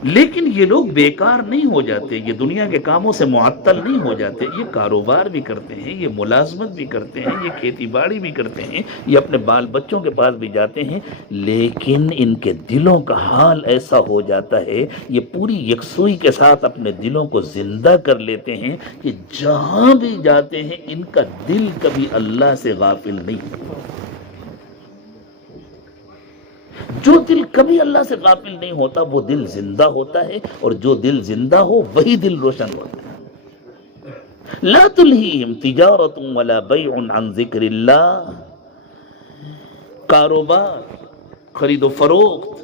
لیکن یہ لوگ بیکار نہیں ہو جاتے، یہ دنیا کے کاموں سے معطل نہیں ہو جاتے، یہ کاروبار بھی کرتے ہیں، یہ ملازمت بھی کرتے ہیں، یہ کھیتی باڑی بھی کرتے ہیں، یہ اپنے بال بچوں کے پاس بھی جاتے ہیں، لیکن ان کے دلوں کا حال ایسا ہو جاتا ہے، یہ پوری یکسوئی کے ساتھ اپنے دلوں کو زندہ کر لیتے ہیں کہ جہاں بھی جاتے ہیں ان کا دل کبھی اللہ سے غافل نہیں۔ جو دل کبھی اللہ سے غافل نہیں ہوتا وہ دل زندہ ہوتا ہے، اور جو دل زندہ ہو وہی دل روشن ہوتا ہے۔ لا تلہیہم تجارت ولا بیع عن ذکر اللہ، کاروبار، خرید و فروخت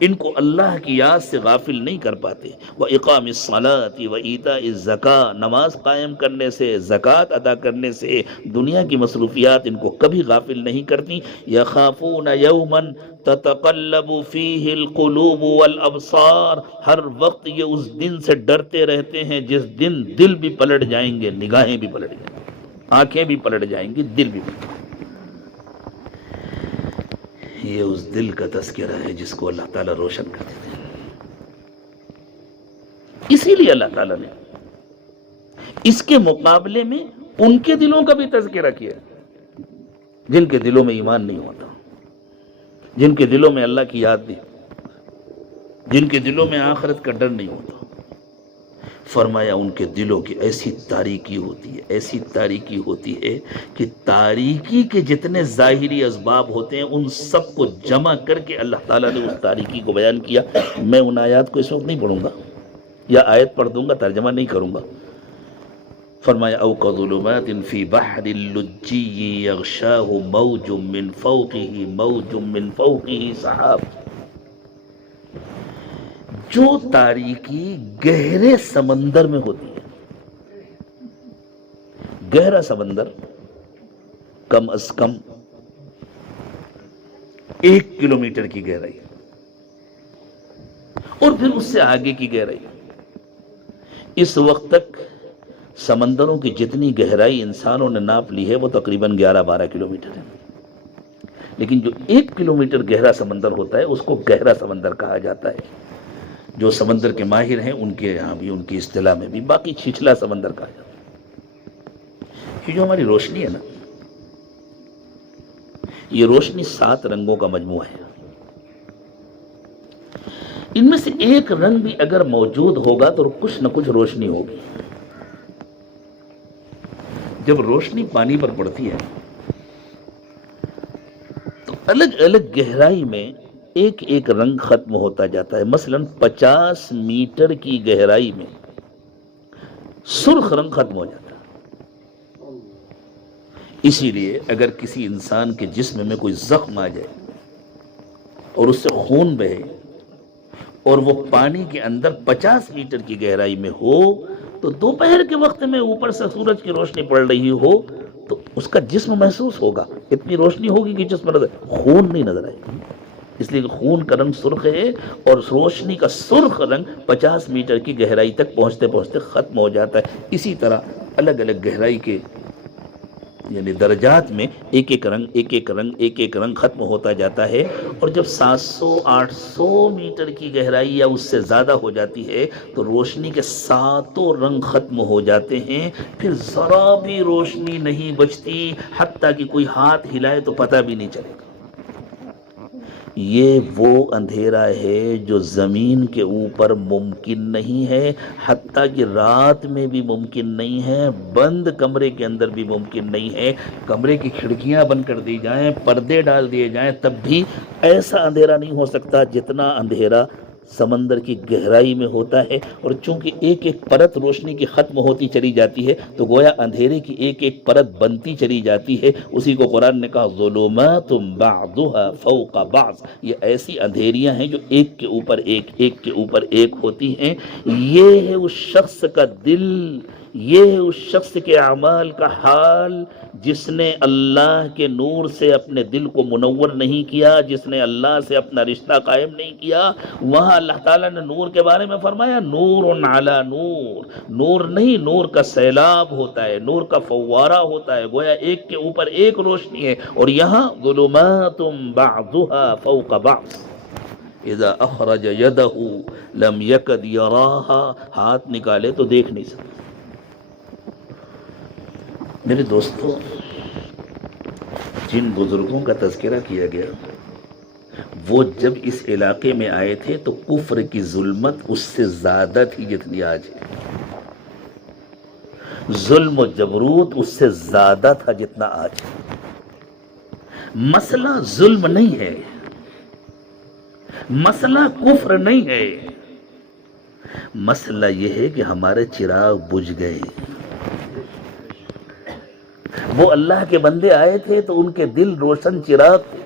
ان کو اللہ کی یاد سے غافل نہیں کر پاتے۔ وَإِقَامِ الصَّلَاةِ وَإِيتَاءِ الزَّكَاةِ، نماز قائم کرنے سے، زکوٰۃ ادا کرنے سے، دنیا کی مصروفیات ان کو کبھی غافل نہیں کرتی۔ يَخَافُونَ يَوْمًا تَتَقَلَّبُ فِيهِ الْقُلُوبُ وَالْأَبْصَارُ، ہر وقت یہ اس دن سے ڈرتے رہتے ہیں جس دن دل بھی پلٹ جائیں گے، نگاہیں بھی پلٹ جائیں گی، آنکھیں بھی پلٹ جائیں گی، دل بھی پلٹ جائیں گے۔ یہ اس دل کا تذکرہ ہے جس کو اللہ تعالیٰ روشن کر دیتے ہیں۔ اسی لیے اللہ تعالیٰ نے اس کے مقابلے میں ان کے دلوں کا بھی تذکرہ کیا جن کے دلوں میں ایمان نہیں ہوتا، جن کے دلوں میں اللہ کی یاد نہیں، جن کے دلوں میں آخرت کا ڈر نہیں ہوتا۔ فرمایا ان کے دلوں کی ایسی تاریکی ہوتی ہے، ایسی تاریکی ہوتی ہے کہ تاریکی کے جتنے ظاہری اسباب ہوتے ہیں ان سب کو جمع کر کے اللہ تعالیٰ نے اس تاریکی کو بیان کیا۔ میں ان آیات کو اس وقت نہیں پڑھوں گا، یا آیت پڑھ دوں گا ترجمہ نہیں کروں گا۔ فرمایا او کظلمات فی بحر اللجی یغشاہ موج من فوقہ موج من فوقہ سحاب، جو تاریکی گہرے سمندر میں ہوتی ہے۔ گہرا سمندر کم از کم 1 کلومیٹر کی گہرائی، اور پھر اس سے آگے کی گہرائی۔ اس وقت تک سمندروں کی جتنی گہرائی انسانوں نے ناپ لی ہے وہ تقریباً 11-12 کلومیٹر ہے، لیکن جو 1 کلومیٹر گہرا سمندر ہوتا ہے اس کو گہرا سمندر کہا جاتا ہے۔ جو سمندر کے ماہر ہیں ان کے یہاں بھی، ان کی اصطلاح میں بھی، باقی چھچلا سمندر کہا جاتا ہے۔ یہ جو ہماری روشنی ہے نا، یہ روشنی 7 رنگوں کا مجموعہ ہے۔ ان میں سے ایک رنگ بھی اگر موجود ہوگا تو کچھ نہ کچھ روشنی ہوگی۔ جب روشنی پانی پر پڑتی ہے تو الگ الگ گہرائی میں ایک ایک رنگ ختم ہوتا جاتا ہے۔ مثلا 50 میٹر کی گہرائی میں سرخ رنگ ختم ہو جاتا ہے۔ اسی لیے اگر کسی انسان کے جسم میں کوئی زخم آ جائے اور اس سے خون بہے اور وہ پانی کے اندر 50 میٹر کی گہرائی میں ہو تو دوپہر کے وقت میں اوپر سے سورج کی روشنی پڑ رہی ہو تو اس کا جسم محسوس ہوگا، اتنی روشنی ہوگی کہ جسم نظر، خون نہیں نظر آئے گا، اس لیے کہ خون کا رنگ سرخ ہے، اور روشنی کا سرخ رنگ 50 میٹر کی گہرائی تک پہنچتے پہنچتے ختم ہو جاتا ہے۔ اسی طرح الگ الگ گہرائی کے یعنی درجات میں ایک ایک رنگ ایک ایک رنگ ایک ایک رنگ ختم ہوتا جاتا ہے، اور جب 700-800 میٹر کی گہرائی یا اس سے زیادہ ہو جاتی ہے تو روشنی کے 7 رنگ ختم ہو جاتے ہیں، پھر ذرا بھی روشنی نہیں بچتی، حتیٰ کہ کوئی ہاتھ ہلائے تو پتہ بھی نہیں چلے گا۔ یہ وہ اندھیرا ہے جو زمین کے اوپر ممکن نہیں ہے، حتیٰ کہ رات میں بھی ممکن نہیں ہے، بند کمرے کے اندر بھی ممکن نہیں ہے۔ کمرے کی کھڑکیاں بند کر دی جائیں، پردے ڈال دیے جائیں، تب بھی ایسا اندھیرا نہیں ہو سکتا جتنا اندھیرا سمندر کی گہرائی میں ہوتا ہے۔ اور چونکہ ایک ایک پرت روشنی کی ختم ہوتی چلی جاتی ہے تو گویا اندھیرے کی ایک ایک پرت بنتی چلی جاتی ہے۔ اسی کو قرآن نے کہا ظلمات بعضها فوق بعض، یہ ایسی اندھیریاں ہیں جو ایک کے اوپر ایک، ایک کے اوپر ایک ہوتی ہیں۔ یہ ہے اس شخص کا دل، یہ ہے اس شخص کے اعمال کا حال جس نے اللہ کے نور سے اپنے دل کو منور نہیں کیا، جس نے اللہ سے اپنا رشتہ قائم نہیں کیا۔ وہاں اللہ تعالیٰ نے نور کے بارے میں فرمایا نور علی نور، نور نہیں، نور کا سیلاب ہوتا ہے، نور کا فوارہ ہوتا ہے، گویا ایک کے اوپر ایک روشنی ہے۔ اور یہاں ظلمات بعضها فوق بعض، اذا اخرج یدہ لم یکد یراہا، ہاتھ نکالے تو دیکھ نہیں سکتا۔ میرے دوستو، جن بزرگوں کا تذکرہ کیا گیا وہ جب اس علاقے میں آئے تھے تو کفر کی ظلمت اس سے زیادہ تھی جتنی آج ہے، ظلم و جبروت اس سے زیادہ تھا جتنا آج ہے۔ مسئلہ ظلم نہیں ہے، مسئلہ کفر نہیں ہے، مسئلہ یہ ہے کہ ہمارے چراغ بجھ گئے. وہ اللہ کے بندے آئے تھے تو ان کے دل روشن چراغ تھے.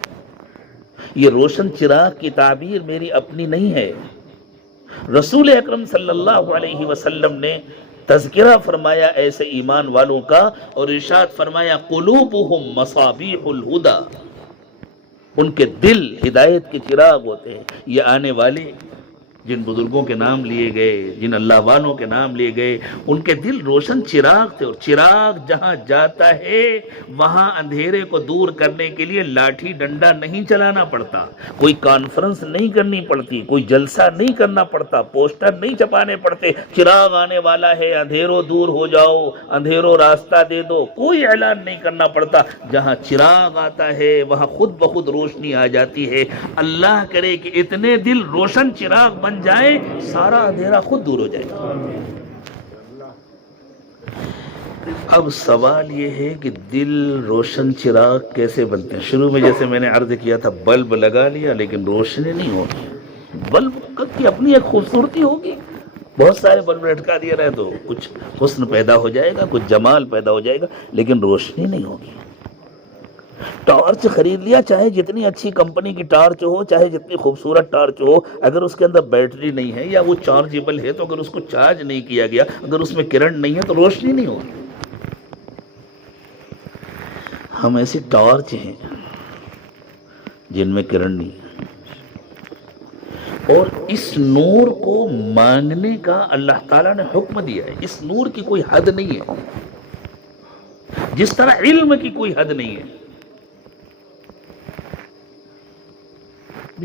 یہ روشن چراغ کی تعبیر میری اپنی نہیں ہے، رسول اکرم صلی اللہ علیہ وسلم نے تذکرہ فرمایا ایسے ایمان والوں کا، اور ارشاد فرمایا قلوبہم مصابیح الہدی، ان کے دل ہدایت کے چراغ ہوتے ہیں. یہ آنے والے جن بزرگوں کے نام لیے گئے، جن اللہ والوں کے نام لیے گئے، ان کے دل روشن چراغ تھے. اور چراغ جہاں جاتا ہے وہاں اندھیرے کو دور کرنے کے لیے لاٹھی ڈنڈا نہیں چلانا پڑتا، کوئی کانفرنس نہیں کرنی پڑتی، کوئی جلسہ نہیں کرنا پڑتا، پوسٹر نہیں چھپانے پڑتے. چراغ آنے والا ہے، اندھیروں دور ہو جاؤ، اندھیروں راستہ دے دو، کوئی اعلان نہیں کرنا پڑتا. جہاں چراغ آتا ہے وہاں خود بخود روشنی آ جاتی ہے. اللہ کرے کہ اتنے دل روشن چراغ بن جائے، سارا اندھیرا خود دور ہو جائے گا. اب سوال یہ ہے کہ دل روشن چراغ کیسے بنتے ہیں؟ شروع میں جیسے میں نے عرض کیا تھا، بلب لگا لیا لیکن روشنی نہیں ہوتی. بلب کی اپنی ایک خوبصورتی ہوگی، بہت سارے بلب لٹکا دیا رہے تو کچھ حسن پیدا ہو جائے گا، کچھ جمال پیدا ہو جائے گا، لیکن روشنی نہیں ہوگی. ٹارچ خرید لیا، چاہے جتنی اچھی کمپنی کی ٹارچ ہو، چاہے جتنی خوبصورت ٹارچ ہو، اگر اس کے اندر بیٹری نہیں ہے یا وہ چارجیبل ہے تو اگر اس کو چارج نہیں کیا گیا، اگر اس میں کرنٹ نہیں ہے تو روشنی نہیں ہوگی. ہم ایسی ٹارچ ہیں جن میں کرنٹ نہیں ہے، اور اس نور کو مانگنے کا اللہ تعالیٰ نے حکم دیا ہے. اس نور کی کوئی حد نہیں ہے، جس طرح علم کی کوئی حد نہیں ہے.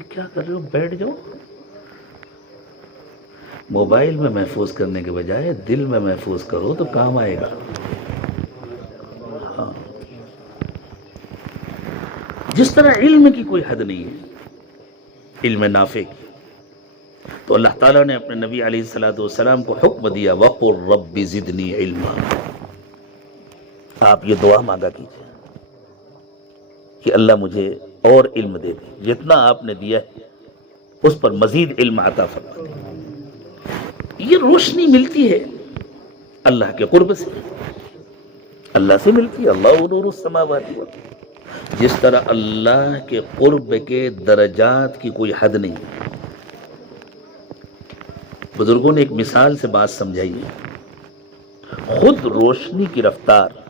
کیا کر رہے ہو؟ بیٹھ جاؤ. موبائل میں محفوظ کرنے کے بجائے دل میں محفوظ کرو تو کام آئے گا. ہاں. جس طرح علم کی کوئی حد نہیں ہے، علم نافع کی، تو اللہ تعالیٰ نے اپنے نبی علیہ السلام کو حکم دیا وَقُلْ رَبِّ زِدْنِي عِلْمًا. آپ یہ دعا مانگا کیجئے کہ اللہ مجھے اور علم دے دے، جتنا آپ نے دیا ہے اس پر مزید علم عطا فرما دے. یہ روشنی ملتی ہے اللہ کے قرب سے، اللہ سے ملتی ہے. اللہ نور السماوات والارض. جس طرح اللہ کے قرب کے درجات کی کوئی حد نہیں. بزرگوں نے ایک مثال سے بات سمجھائی ہے. خود روشنی کی رفتار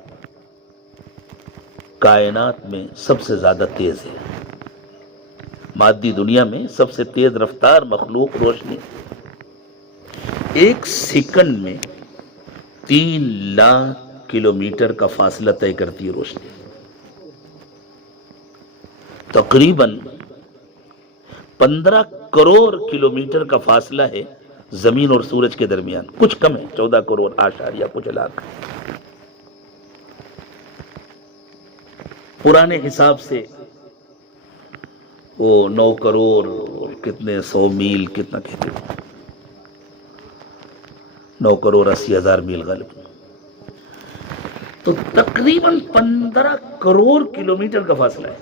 کائنات میں سب سے زیادہ تیز ہے. مادی دنیا میں سب سے تیز رفتار مخلوق روشنی. 1 سیکنڈ میں 3 لاکھ کلومیٹر کا فاصلہ طے کرتی ہے روشنی. تقریباً 15 کروڑ کلومیٹر کا فاصلہ ہے زمین اور سورج کے درمیان. کچھ کم ہے، 14 کروڑ آشاریہ کچھ لاکھ. پرانے حساب سے وہ 9 کروڑ اور کتنے 100 میل کتنا کہتے ہیں، 9 کروڑ 80 ہزار میل غالب. تو تقریباً 15 کروڑ کلومیٹر کا فاصلہ ہے.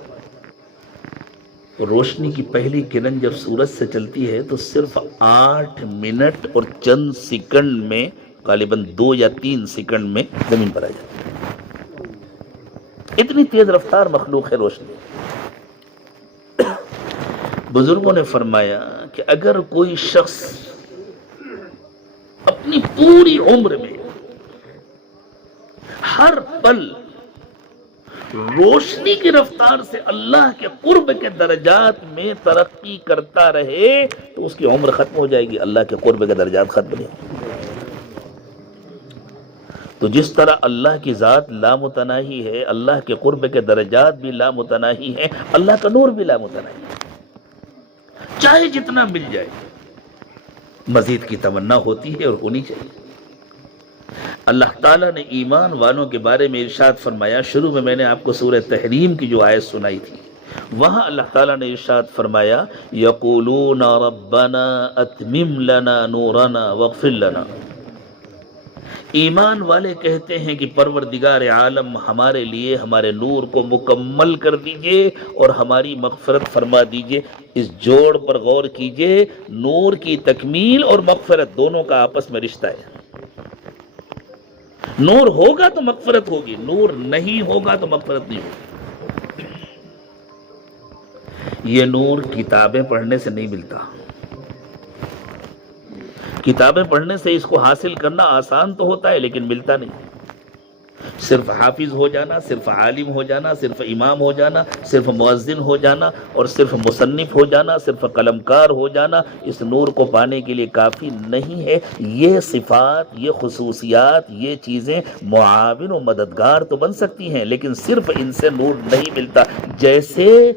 روشنی کی پہلی کرن جب سورج سے چلتی ہے تو صرف 8 منٹ اور چند سیکنڈ میں، غالباً 2 یا 3 سیکنڈ میں زمین پر آ جاتی ہے. اتنی تیز رفتار مخلوق ہے روشنی. بزرگوں نے فرمایا کہ اگر کوئی شخص اپنی پوری عمر میں ہر پل روشنی کی رفتار سے اللہ کے قرب کے درجات میں ترقی کرتا رہے تو اس کی عمر ختم ہو جائے گی، اللہ کے قرب کے درجات ختم نہیں ہوں گے. تو جس طرح اللہ کی ذات لامتناہی ہے، اللہ کے قرب کے درجات بھی لامتناہی ہیں، اللہ کا نور بھی لامتناہی ہے. چاہے جتنا مل جائے مزید کی تمنا ہوتی ہے اور ہونی چاہیے. اللہ تعالیٰ نے ایمان والوں کے بارے میں ارشاد فرمایا. شروع میں نے آپ کو سورہ تحریم کی جو آیت سنائی تھی، وہاں اللہ تعالیٰ نے ارشاد فرمایا یقولون ربنا اتمم لنا نورنا واغفر لنا. ایمان والے کہتے ہیں کہ پروردگار عالم ہمارے لیے ہمارے نور کو مکمل کر دیجئے اور ہماری مغفرت فرما دیجئے۔ اس جوڑ پر غور کیجئے، نور کی تکمیل اور مغفرت دونوں کا آپس میں رشتہ ہے۔ نور ہوگا تو مغفرت ہوگی، نور نہیں ہوگا تو مغفرت نہیں ہوگی۔ یہ نور کتابیں پڑھنے سے نہیں ملتا۔ کتابیں پڑھنے سے اس کو حاصل کرنا آسان تو ہوتا ہے لیکن ملتا نہیں۔ صرف حافظ ہو جانا، صرف عالم ہو جانا، صرف امام ہو جانا، صرف مؤذن ہو جانا اور صرف مصنف ہو جانا، صرف قلمکار ہو جانا اس نور کو پانے کے لیے کافی نہیں ہے۔ یہ صفات، یہ خصوصیات، یہ چیزیں معاون و مددگار تو بن سکتی ہیں لیکن صرف ان سے نور نہیں ملتا۔ جیسے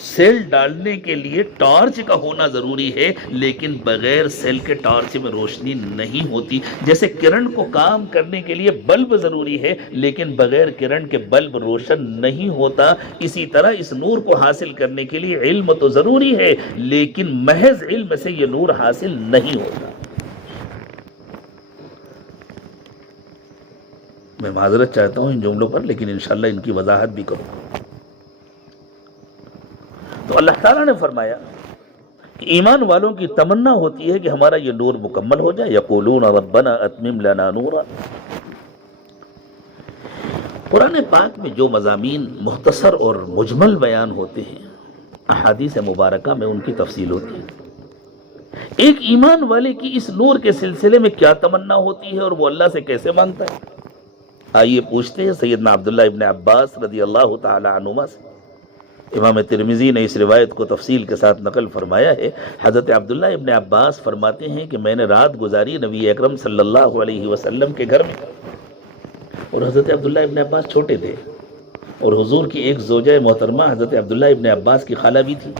سیل ڈالنے کے لیے ٹارچ کا ہونا ضروری ہے لیکن بغیر سیل کے ٹارچ میں روشنی نہیں ہوتی۔ جیسے کرنٹ کو کام کرنے کے لیے بلب ضروری ہے لیکن بغیر کرنٹ کے بلب روشن نہیں ہوتا، اسی طرح اس نور کو حاصل کرنے کے لیے علم تو ضروری ہے لیکن محض علم سے یہ نور حاصل نہیں ہوتا۔ میں معذرت چاہتا ہوں ان جملوں پر لیکن انشاءاللہ ان کی وضاحت بھی کروں۔ تو اللہ تعالیٰ نے فرمایا کہ ایمان والوں کی تمنا ہوتی ہے کہ ہمارا یہ نور مکمل ہو جائے۔ یقولون ربنا اتمم لنا نورا۔ قرآن پاک میں جو مضامین مختصر اور مجمل بیان ہوتے ہیں، احادیث مبارکہ میں ان کی تفصیل ہوتی ہے۔ ایک ایمان والے کی اس نور کے سلسلے میں کیا تمنا ہوتی ہے اور وہ اللہ سے کیسے مانگتا ہے؟ آئیے پوچھتے ہیں سیدنا عبداللہ ابن عباس رضی اللہ تعالی عنہما سے۔ امام ترمذی نے اس روایت کو تفصیل کے ساتھ نقل فرمایا ہے۔ حضرت عبداللہ ابن عباس فرماتے ہیں کہ میں نے رات گزاری نبی اکرم صلی اللہ علیہ وسلم کے گھر میں، اور حضرت عبداللہ ابن عباس چھوٹے تھے اور حضور کی ایک زوجہ محترمہ حضرت عبداللہ ابن عباس کی خالہ بھی تھی۔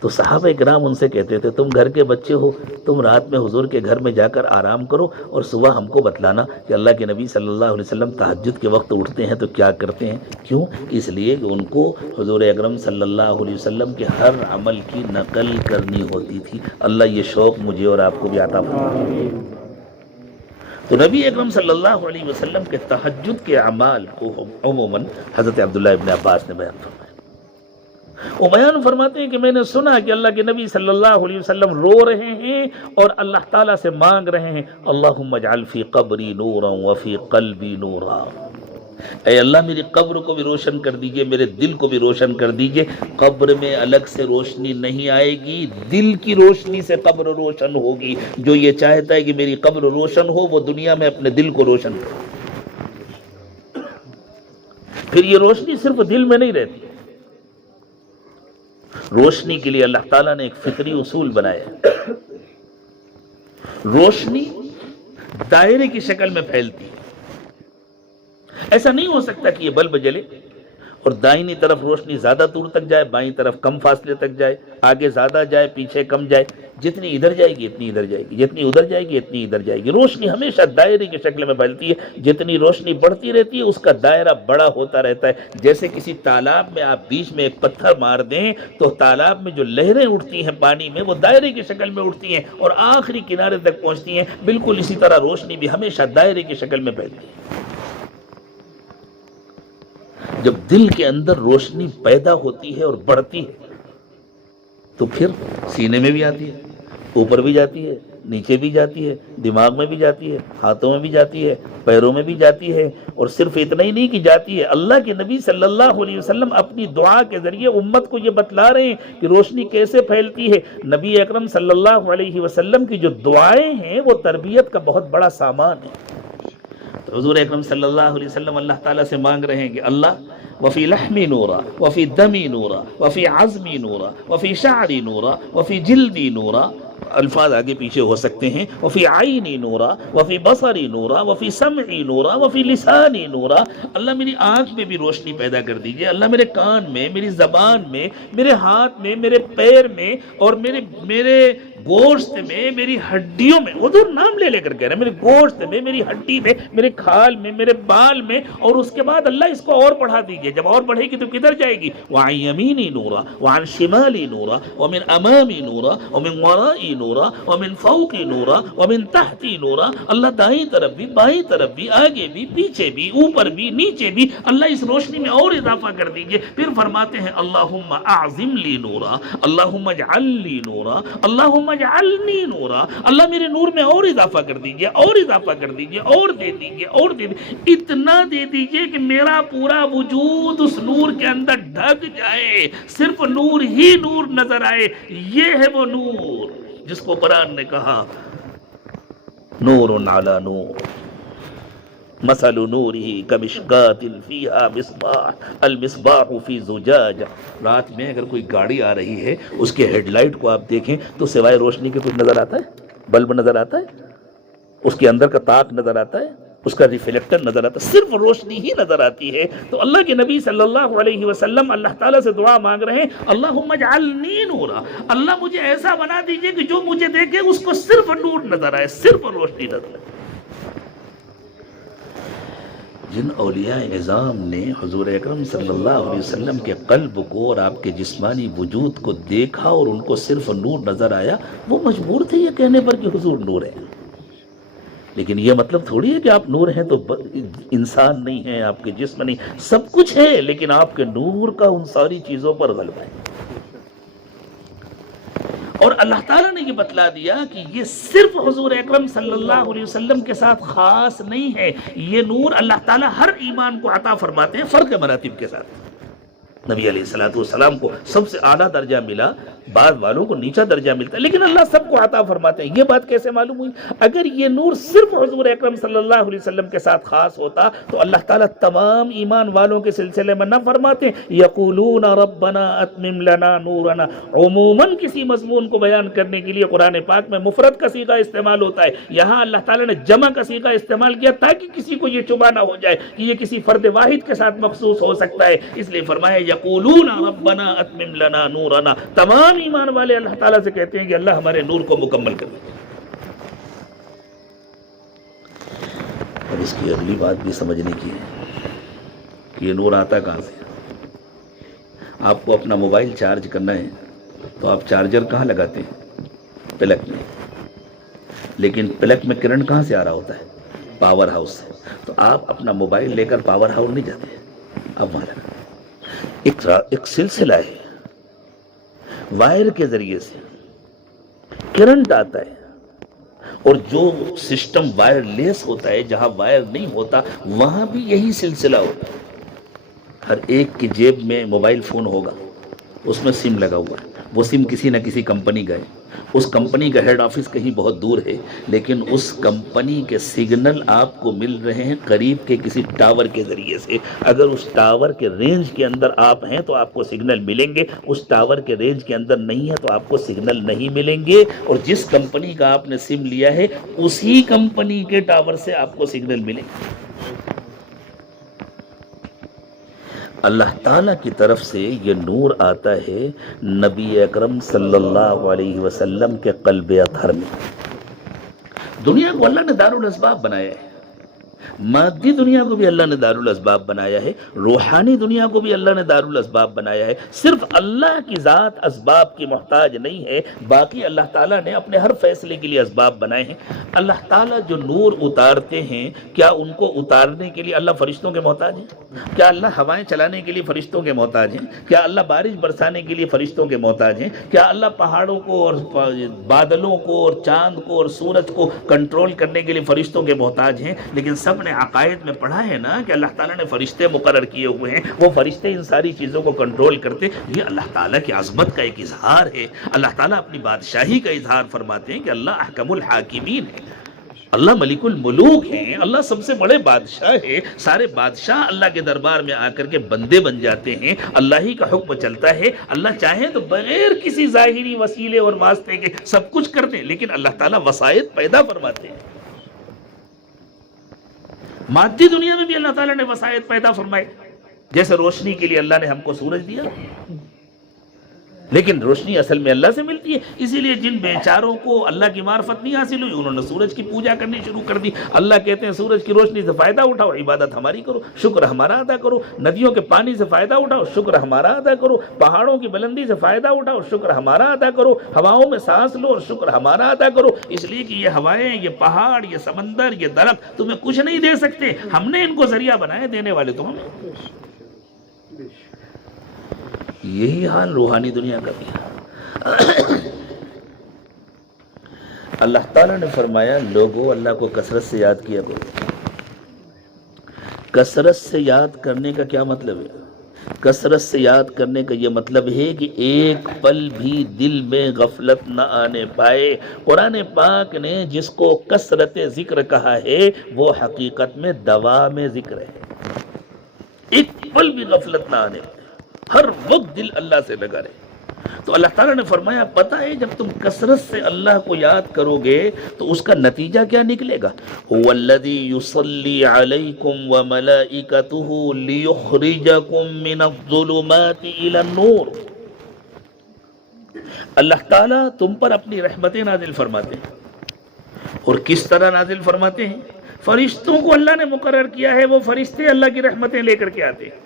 تو صحابہ کرام ان سے کہتے تھے تم گھر کے بچے ہو، تم رات میں حضور کے گھر میں جا کر آرام کرو اور صبح ہم کو بتلانا کہ اللہ کے نبی صلی اللہ علیہ وسلم تہجد کے وقت اٹھتے ہیں تو کیا کرتے ہیں۔ کیوں؟ اس لیے کہ ان کو حضور اکرم صلی اللہ علیہ وسلم کے ہر عمل کی نقل کرنی ہوتی تھی۔ اللہ یہ شوق مجھے اور آپ کو بھی عطا فرمائے۔ تو نبی اکرم صلی اللہ علیہ وسلم کے تہجد کے اعمال کو عموماً حضرت عبداللہ ابن عباس نے بیان فرمایا۔ وہ بیان فرماتے ہیں کہ میں نے سنا کہ اللہ کے نبی صلی اللہ علیہ وسلم رو رہے ہیں اور اللہ تعالیٰ سے مانگ رہے ہیں، اللہم اجعل فی قبری نورا وفی قلبی نورا۔ اے اللہ میری قبر کو بھی روشن کر دیجئے، میرے دل کو بھی روشن کر دیجئے۔ قبر میں الگ سے روشنی نہیں آئے گی، دل کی روشنی سے قبر روشن ہوگی۔ جو یہ چاہتا ہے کہ میری قبر روشن ہو وہ دنیا میں اپنے دل کو روشن کرے۔ پھر یہ روشنی صرف دل میں نہیں رہتی، روشنی کے لیے اللہ تعالیٰ نے ایک فطری اصول بنایا ہے۔ روشنی دائرے کی شکل میں پھیلتی ہے۔ ایسا نہیں ہو سکتا کہ یہ بلب جلے اور دائنی طرف روشنی زیادہ دور تک جائے، بائیں طرف کم فاصلے تک جائے، آگے زیادہ جائے پیچھے کم جائے۔ جتنی ادھر جائے گی اتنی ادھر جائے گی، جتنی ادھر جائے گی اتنی ادھر جائے گی۔ روشنی ہمیشہ دائرے کی شکل میں پھیلتی ہے۔ جتنی روشنی بڑھتی رہتی ہے اس کا دائرہ بڑا ہوتا رہتا ہے۔ جیسے کسی تالاب میں آپ بیچ میں ایک پتھر مار دیں تو تالاب میں جو لہریں اٹھتی ہیں پانی میں وہ دائرے کی شکل میں اٹھتی ہیں اور آخری کنارے تک پہنچتی ہیں۔ بالکل اسی طرح روشنی بھی ہمیشہ دائرے کی شکل میں پھیلتی ہے۔ جب دل کے اندر روشنی پیدا ہوتی ہے اور بڑھتی ہے تو پھر سینے میں بھی آتی ہے، اوپر بھی جاتی ہے، نیچے بھی جاتی ہے، دماغ میں بھی جاتی ہے، ہاتھوں میں بھی جاتی ہے، پیروں میں بھی جاتی ہے۔ اور صرف اتنا ہی نہیں کہ جاتی ہے، اللہ کے نبی صلی اللہ علیہ وسلم اپنی دعا کے ذریعے امت کو یہ بتلا رہے ہیں کہ روشنی کیسے پھیلتی ہے۔ نبی اکرم صلی اللہ علیہ وسلم کی جو دعائیں ہیں وہ تربیت کا بہت بڑا سامان ہے۔ تو حضور اکرم صلی اللہ علیہ وسلم اللہ تعالیٰ سے مانگ رہے ہیں کہ اللہ وفی لحمی نورا وفی دمی نورا وفی عظمی نورا وفی شعری نورا وفی جلدی نورا، الفاظ آگے پیچھے ہو سکتے ہیں، وفی عینی نورا وفی بصری نورا وفی سمعی نورا وفی لسانی نورا۔ اللہ میری آنکھ میں بھی روشنی پیدا کر دیجئے، اللہ میرے کان میں، میری زبان میں، میرے ہاتھ میں، میرے پیر میں اور میرے گوشت میں، میری ہڈیوں میں، حضور نام لے لے کر کہہ رہے ہیں، میرے گوشت میں، میری ہڈی میں، میرے کھال میں، میرے بال میں، اور اس کے بعد اللہ اس کو اور بڑھا دیجئے. جب اور بڑھے گی تو کدھر جائے گی؟ وعن یمینی نورا وعن شمالی نورا ومن امامی نورا ومن ورائی نورا ومن فوقی نورا ومن تحتی نورا. اللہ دائیں طرف بھی، بائیں طرف بھی، آگے بھی، پیچھے بھی، اوپر بھی، نیچے بھی، اللہ اس روشنی میں اور اضافہ کر دیجئے. پھر فرماتے ہیں اللہم اعظم لی نورا، اللہم اجعل لی نورا، اللہم اجعلنی نورا. اللہ میرے نور میں اور اضافہ کر دیجئے، اور اضافہ کر دیجئے، اور دے دیجئے، اور دے دیجئے. اتنا دے دیجئے کہ میرا پورا وجود اس نور کے اندر ڈھک جائے، صرف نور ہی نور نظر آئے. یہ ہے وہ نور جس کو قرآن نے کہا نور علی نور مثل نورہ کمشکاۃ فیہا مصباح المصباح فی زجاجہ. رات میں اگر کوئی گاڑی آ رہی ہے، اس کے ہیڈ لائٹ کو آپ دیکھیں تو سوائے روشنی کے کچھ نظر آتا ہے؟ بلب نظر آتا ہے؟ اس کے اندر کا طاق نظر آتا ہے؟ اس کا ریفلیکٹر نظر آتا ہے؟ صرف روشنی ہی نظر آتی ہے. تو اللہ کے نبی صلی اللہ علیہ وسلم اللہ تعالیٰ سے دعا مانگ رہے ہیں اللہم اجعلنی نورا، اللہ مجھے ایسا بنا دیجئے کہ جو مجھے دیکھے اس کو صرف نور نظر آئے، صرف روشنی نظر آئے. جن اولیاء نظام نے حضور اکرم صلی اللہ علیہ وسلم کے قلب کو اور آپ کے جسمانی وجود کو دیکھا اور ان کو صرف نور نظر آیا، وہ مجبور تھے یہ کہنے پر کہ حضور نور ہے. لیکن یہ مطلب تھوڑی ہے کہ آپ نور ہیں تو انسان نہیں ہیں، آپ کے جسم نہیں، سب کچھ ہے، لیکن آپ کے نور کا ان ساری چیزوں پر غلبہ ہے. اور اللہ تعالیٰ نے یہ بتلا دیا کہ یہ صرف حضور اکرم صلی اللہ علیہ وسلم کے ساتھ خاص نہیں ہے، یہ نور اللہ تعالیٰ ہر ایمان کو عطا فرماتے ہیں فرق مراتب کے ساتھ. نبی علیہ السلام کو سب سے اعلیٰ درجہ ملا، بعض والوں کو نیچا درجہ ملتا ہے، لیکن اللہ سب کو عطا فرماتے ہیں. یہ بات کیسے معلوم ہوئی؟ اگر یہ نور صرف حضور اکرم صلی اللہ علیہ وسلم کے ساتھ خاص ہوتا تو اللہ تعالیٰ تمام ایمان والوں کے سلسلے میں نہ فرماتے یقولون ربنا اتمم لنا نورنا. عموماً کسی مضمون کو بیان کرنے کے لیے قرآن پاک میں مفرد کا صیغہ استعمال ہوتا ہے، یہاں اللہ تعالیٰ نے جمع کا صیغہ استعمال کیا تاکہ کسی کو یہ چبا نہ ہو جائے کہ یہ کسی فرد واحد کے ساتھ مخصوص ہو سکتا ہے. اس لیے فرمایا یقولون ربنا اتمم لنا نورنا، تمام ایمان والے اللہ تعالیٰ سے کہتے ہیں کہ اللہ ہمارے نور کو مکمل کر دے. اب اس کی اگلی بات بھی سمجھنے کی ہے کہ یہ نور آتا کہاں سے. آپ کو اپنا موبائل چارج کرنا ہے تو آپ چارجر کہاں لگاتے ہیں؟ پلک میں. لیکن پلک میں کرنٹ کہاں سے آ رہا ہوتا ہے؟ پاور ہاؤس سے. تو آپ اپنا موبائل لے کر پاور ہاؤس نہیں جاتے، اب وہاں لگا ایک سلسلہ ہے، وائر کے ذریعے سے کرنٹ آتا ہے، اور جو سسٹم وائر لیس ہوتا ہے، جہاں وائر نہیں ہوتا وہاں بھی یہی سلسلہ ہوتا ہے. ہر ایک کی جیب میں موبائل فون ہوگا، اس میں سم لگا ہوا ہے، وہ سم کسی نہ کسی کمپنی کا ہے، اس کمپنی کا ہیڈ آفس کہیں بہت دور ہے، لیکن اس کمپنی کے سگنل آپ کو مل رہے ہیں قریب کے کسی ٹاور کے ذریعے سے. اگر اس ٹاور کے رینج کے اندر آپ ہیں تو آپ کو سگنل ملیں گے، اس ٹاور کے رینج کے اندر نہیں ہے تو آپ کو سگنل نہیں ملیں گے. اور جس کمپنی کا آپ نے سم لیا ہے اسی کمپنی کے ٹاور سے آپ کو سگنل ملیں گے. اللہ تعالیٰ کی طرف سے یہ نور آتا ہے نبی اکرم صلی اللہ علیہ وسلم کے قلب اطہر میں. دنیا کو اللہ نے دارالاسباب بنایا ہے، مادی دنیا کو بھی اللہ نے دارالاسباب بنایا ہے، روحانی دنیا کو بھی اللہ نے دارالاسباب بنایا ہے. صرف اللہ کی ذات اسباب کی محتاج نہیں ہے، باقی اللہ تعالیٰ نے اپنے ہر فیصلے کے لیے اسباب بنائے ہیں. اللہ تعالیٰ جو نور اتارتے ہیں، کیا ان کو اتارنے کے لیے اللہ فرشتوں کے محتاج ہیں؟ کیا اللہ ہوائیں چلانے کے لیے فرشتوں کے محتاج ہیں؟ کیا اللہ بارش برسانے کے لیے فرشتوں کے محتاج ہیں؟ کیا اللہ پہاڑوں کو اور بادلوں کو اور چاند کو اور سورج کو کنٹرول کرنے کے لیے فرشتوں کے محتاج ہیں؟ لیکن سب نے عقائد میں پڑھا ہے نا کہ اللہ تعالیٰ نے فرشتے مقرر کیے ہوئے ہیں، وہ فرشتے ان ساری چیزوں کو کنٹرول کرتے. یہ اللہ تعالیٰ کی عظمت کا ایک اظہار ہے. اللہ تعالیٰ اپنی بادشاہی کا اظہار فرماتے ہیں کہ اللہ احکم الحاکمین ہے، اللہ ملک الملوک ہیں، اللہ سب سے بڑے بادشاہ ہے. سارے بادشاہ اللہ کے دربار میں آ کر کے بندے بن جاتے ہیں، اللہ ہی کا حکم چلتا ہے. اللہ چاہے تو بغیر کسی ظاہری وسیلے اور واسطے کے سب کچھ کر دیں، لیکن اللہ تعالیٰ وسائط پیدا فرماتے ہیں. مادی دنیا میں بھی اللہ تعالیٰ نے وسائط پیدا فرمائے. جیسے روشنی کے لیے اللہ نے ہم کو سورج دیا، لیکن روشنی اصل میں اللہ سے ملتی ہے. اسی لیے جن بیچاروں کو اللہ کی معرفت نہیں حاصل ہوئی انہوں نے سورج کی پوجا کرنی شروع کر دی. اللہ کہتے ہیں سورج کی روشنی سے فائدہ اٹھاؤ، عبادت ہماری کرو، شکر ہمارا ادا کرو. ندیوں کے پانی سے فائدہ اٹھاؤ، شکر ہمارا ادا کرو. پہاڑوں کی بلندی سے فائدہ اٹھاؤ، شکر ہمارا ادا کرو. ہواؤں میں سانس لو اور شکر ہمارا ادا کرو. اس لیے کہ یہ ہوائیں، یہ پہاڑ، یہ سمندر، یہ درخت تمہیں کچھ نہیں دے سکتے. ہم نے ان کو ذریعہ بنائے، دینے والے تم ہمیں. یہی حال روحانی دنیا کا بھی ہے. اللہ تعالیٰ نے فرمایا لوگوں اللہ کو کثرت سے یاد کیا کرو. کثرت سے یاد کرنے کا کیا مطلب ہے؟ کثرت سے یاد کرنے کا یہ مطلب ہے کہ ایک پل بھی دل میں غفلت نہ آنے پائے. قرآن پاک نے جس کو کثرت ذکر کہا ہے وہ حقیقت میں دوام ذکر ہے. ایک پل بھی غفلت نہ آنے پائے، ہر وقت دل اللہ سے لگا رہے. تو اللہ تعالیٰ نے فرمایا پتہ ہے جب تم کثرت سے اللہ کو یاد کرو گے تو اس کا نتیجہ کیا نکلے گا؟ وَالَّذِي يُصَلِّي عَلَيْكُمْ وَمَلَائِكَتُهُ لِيُخْرِجَكُم مِّنَ الظُّلُمَاتِ إِلَى النُّورِ. اللہ تعالیٰ تم پر اپنی رحمتیں نازل فرماتے ہیں. اور کس طرح نازل فرماتے ہیں؟ فرشتوں کو اللہ نے مقرر کیا ہے، وہ فرشتے اللہ کی رحمتیں لے کر کے آتے ہیں.